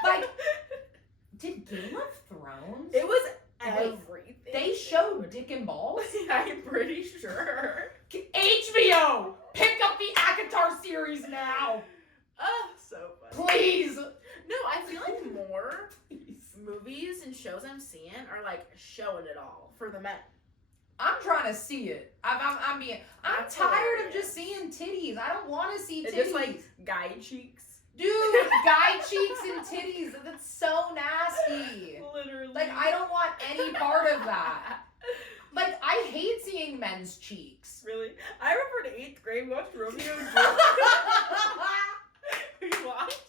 Like, did Game of Thrones? It was everything. They showed dick and balls? I'm pretty sure. HBO! Pick up the ACOTAR series now! Oh, so funny. Please! No, I feel like more movies and shows I'm seeing are like showing it all for the men. I'm trying to see it. I'm tired of just seeing titties. I don't want to see titties. It's just like guy cheeks. Dude, guy cheeks and titties. That's so nasty. Literally. Like, I don't want any part of that. Like, I hate seeing men's cheeks. Really? I remember in 8th grade we watched Romeo and Juliet. We watched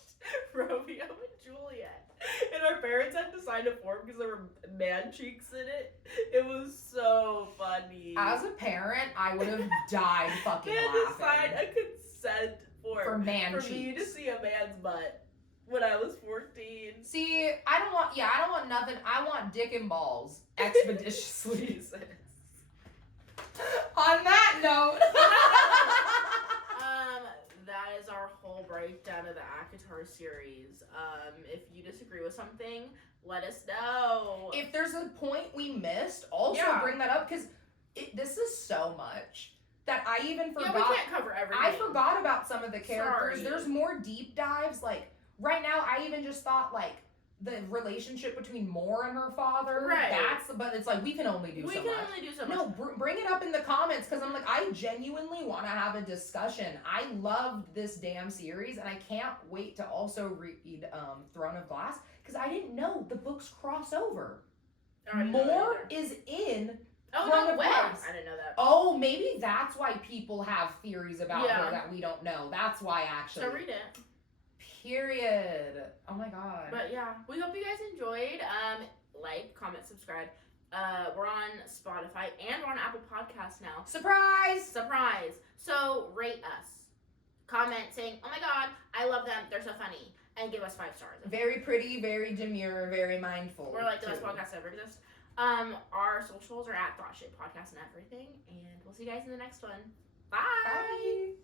Romeo and Juliet. And our parents had to sign a form because there were man cheeks in it. It was so funny. As a parent, I would have died fucking they had laughing. to sign a consent form for man for cheeks. me to see a man's butt when I was 14. See, I don't want nothing. I want dick and balls expeditiously. On that note. That is our whole breakdown of the ACOTAR series. If you disagree with something, let us know. If there's a point we missed, also bring that up, because this is so much that I even forgot. Yeah, we can't cover everything. I forgot about some of the characters. Sorry. There's more deep dives. Like, right now, I even just thought, like, the relationship between Moore and her father. Right. But it's like, we can only do so much. We can only do so much. No, bring it up in the comments, because I'm like, I genuinely want to have a discussion. I loved this damn series, and I can't wait to also read Throne of Glass, because I didn't know the books cross over. Moore is in Throne of Glass. I didn't know that. Oh, maybe that's why people have theories about her that we don't know. That's why, actually. So read it. Period. Oh my god. But yeah, we hope you guys enjoyed. Like, comment, subscribe. We're on Spotify and we're on Apple Podcasts now. Surprise! So rate us. Comment saying, "Oh my god, I love them. They're so funny," and give us 5 stars. Very pretty, very demure, very mindful. We're like the best podcast ever exist. Our socials are at Thought Shit Podcast and everything, and we'll see you guys in the next one. Bye. Bye.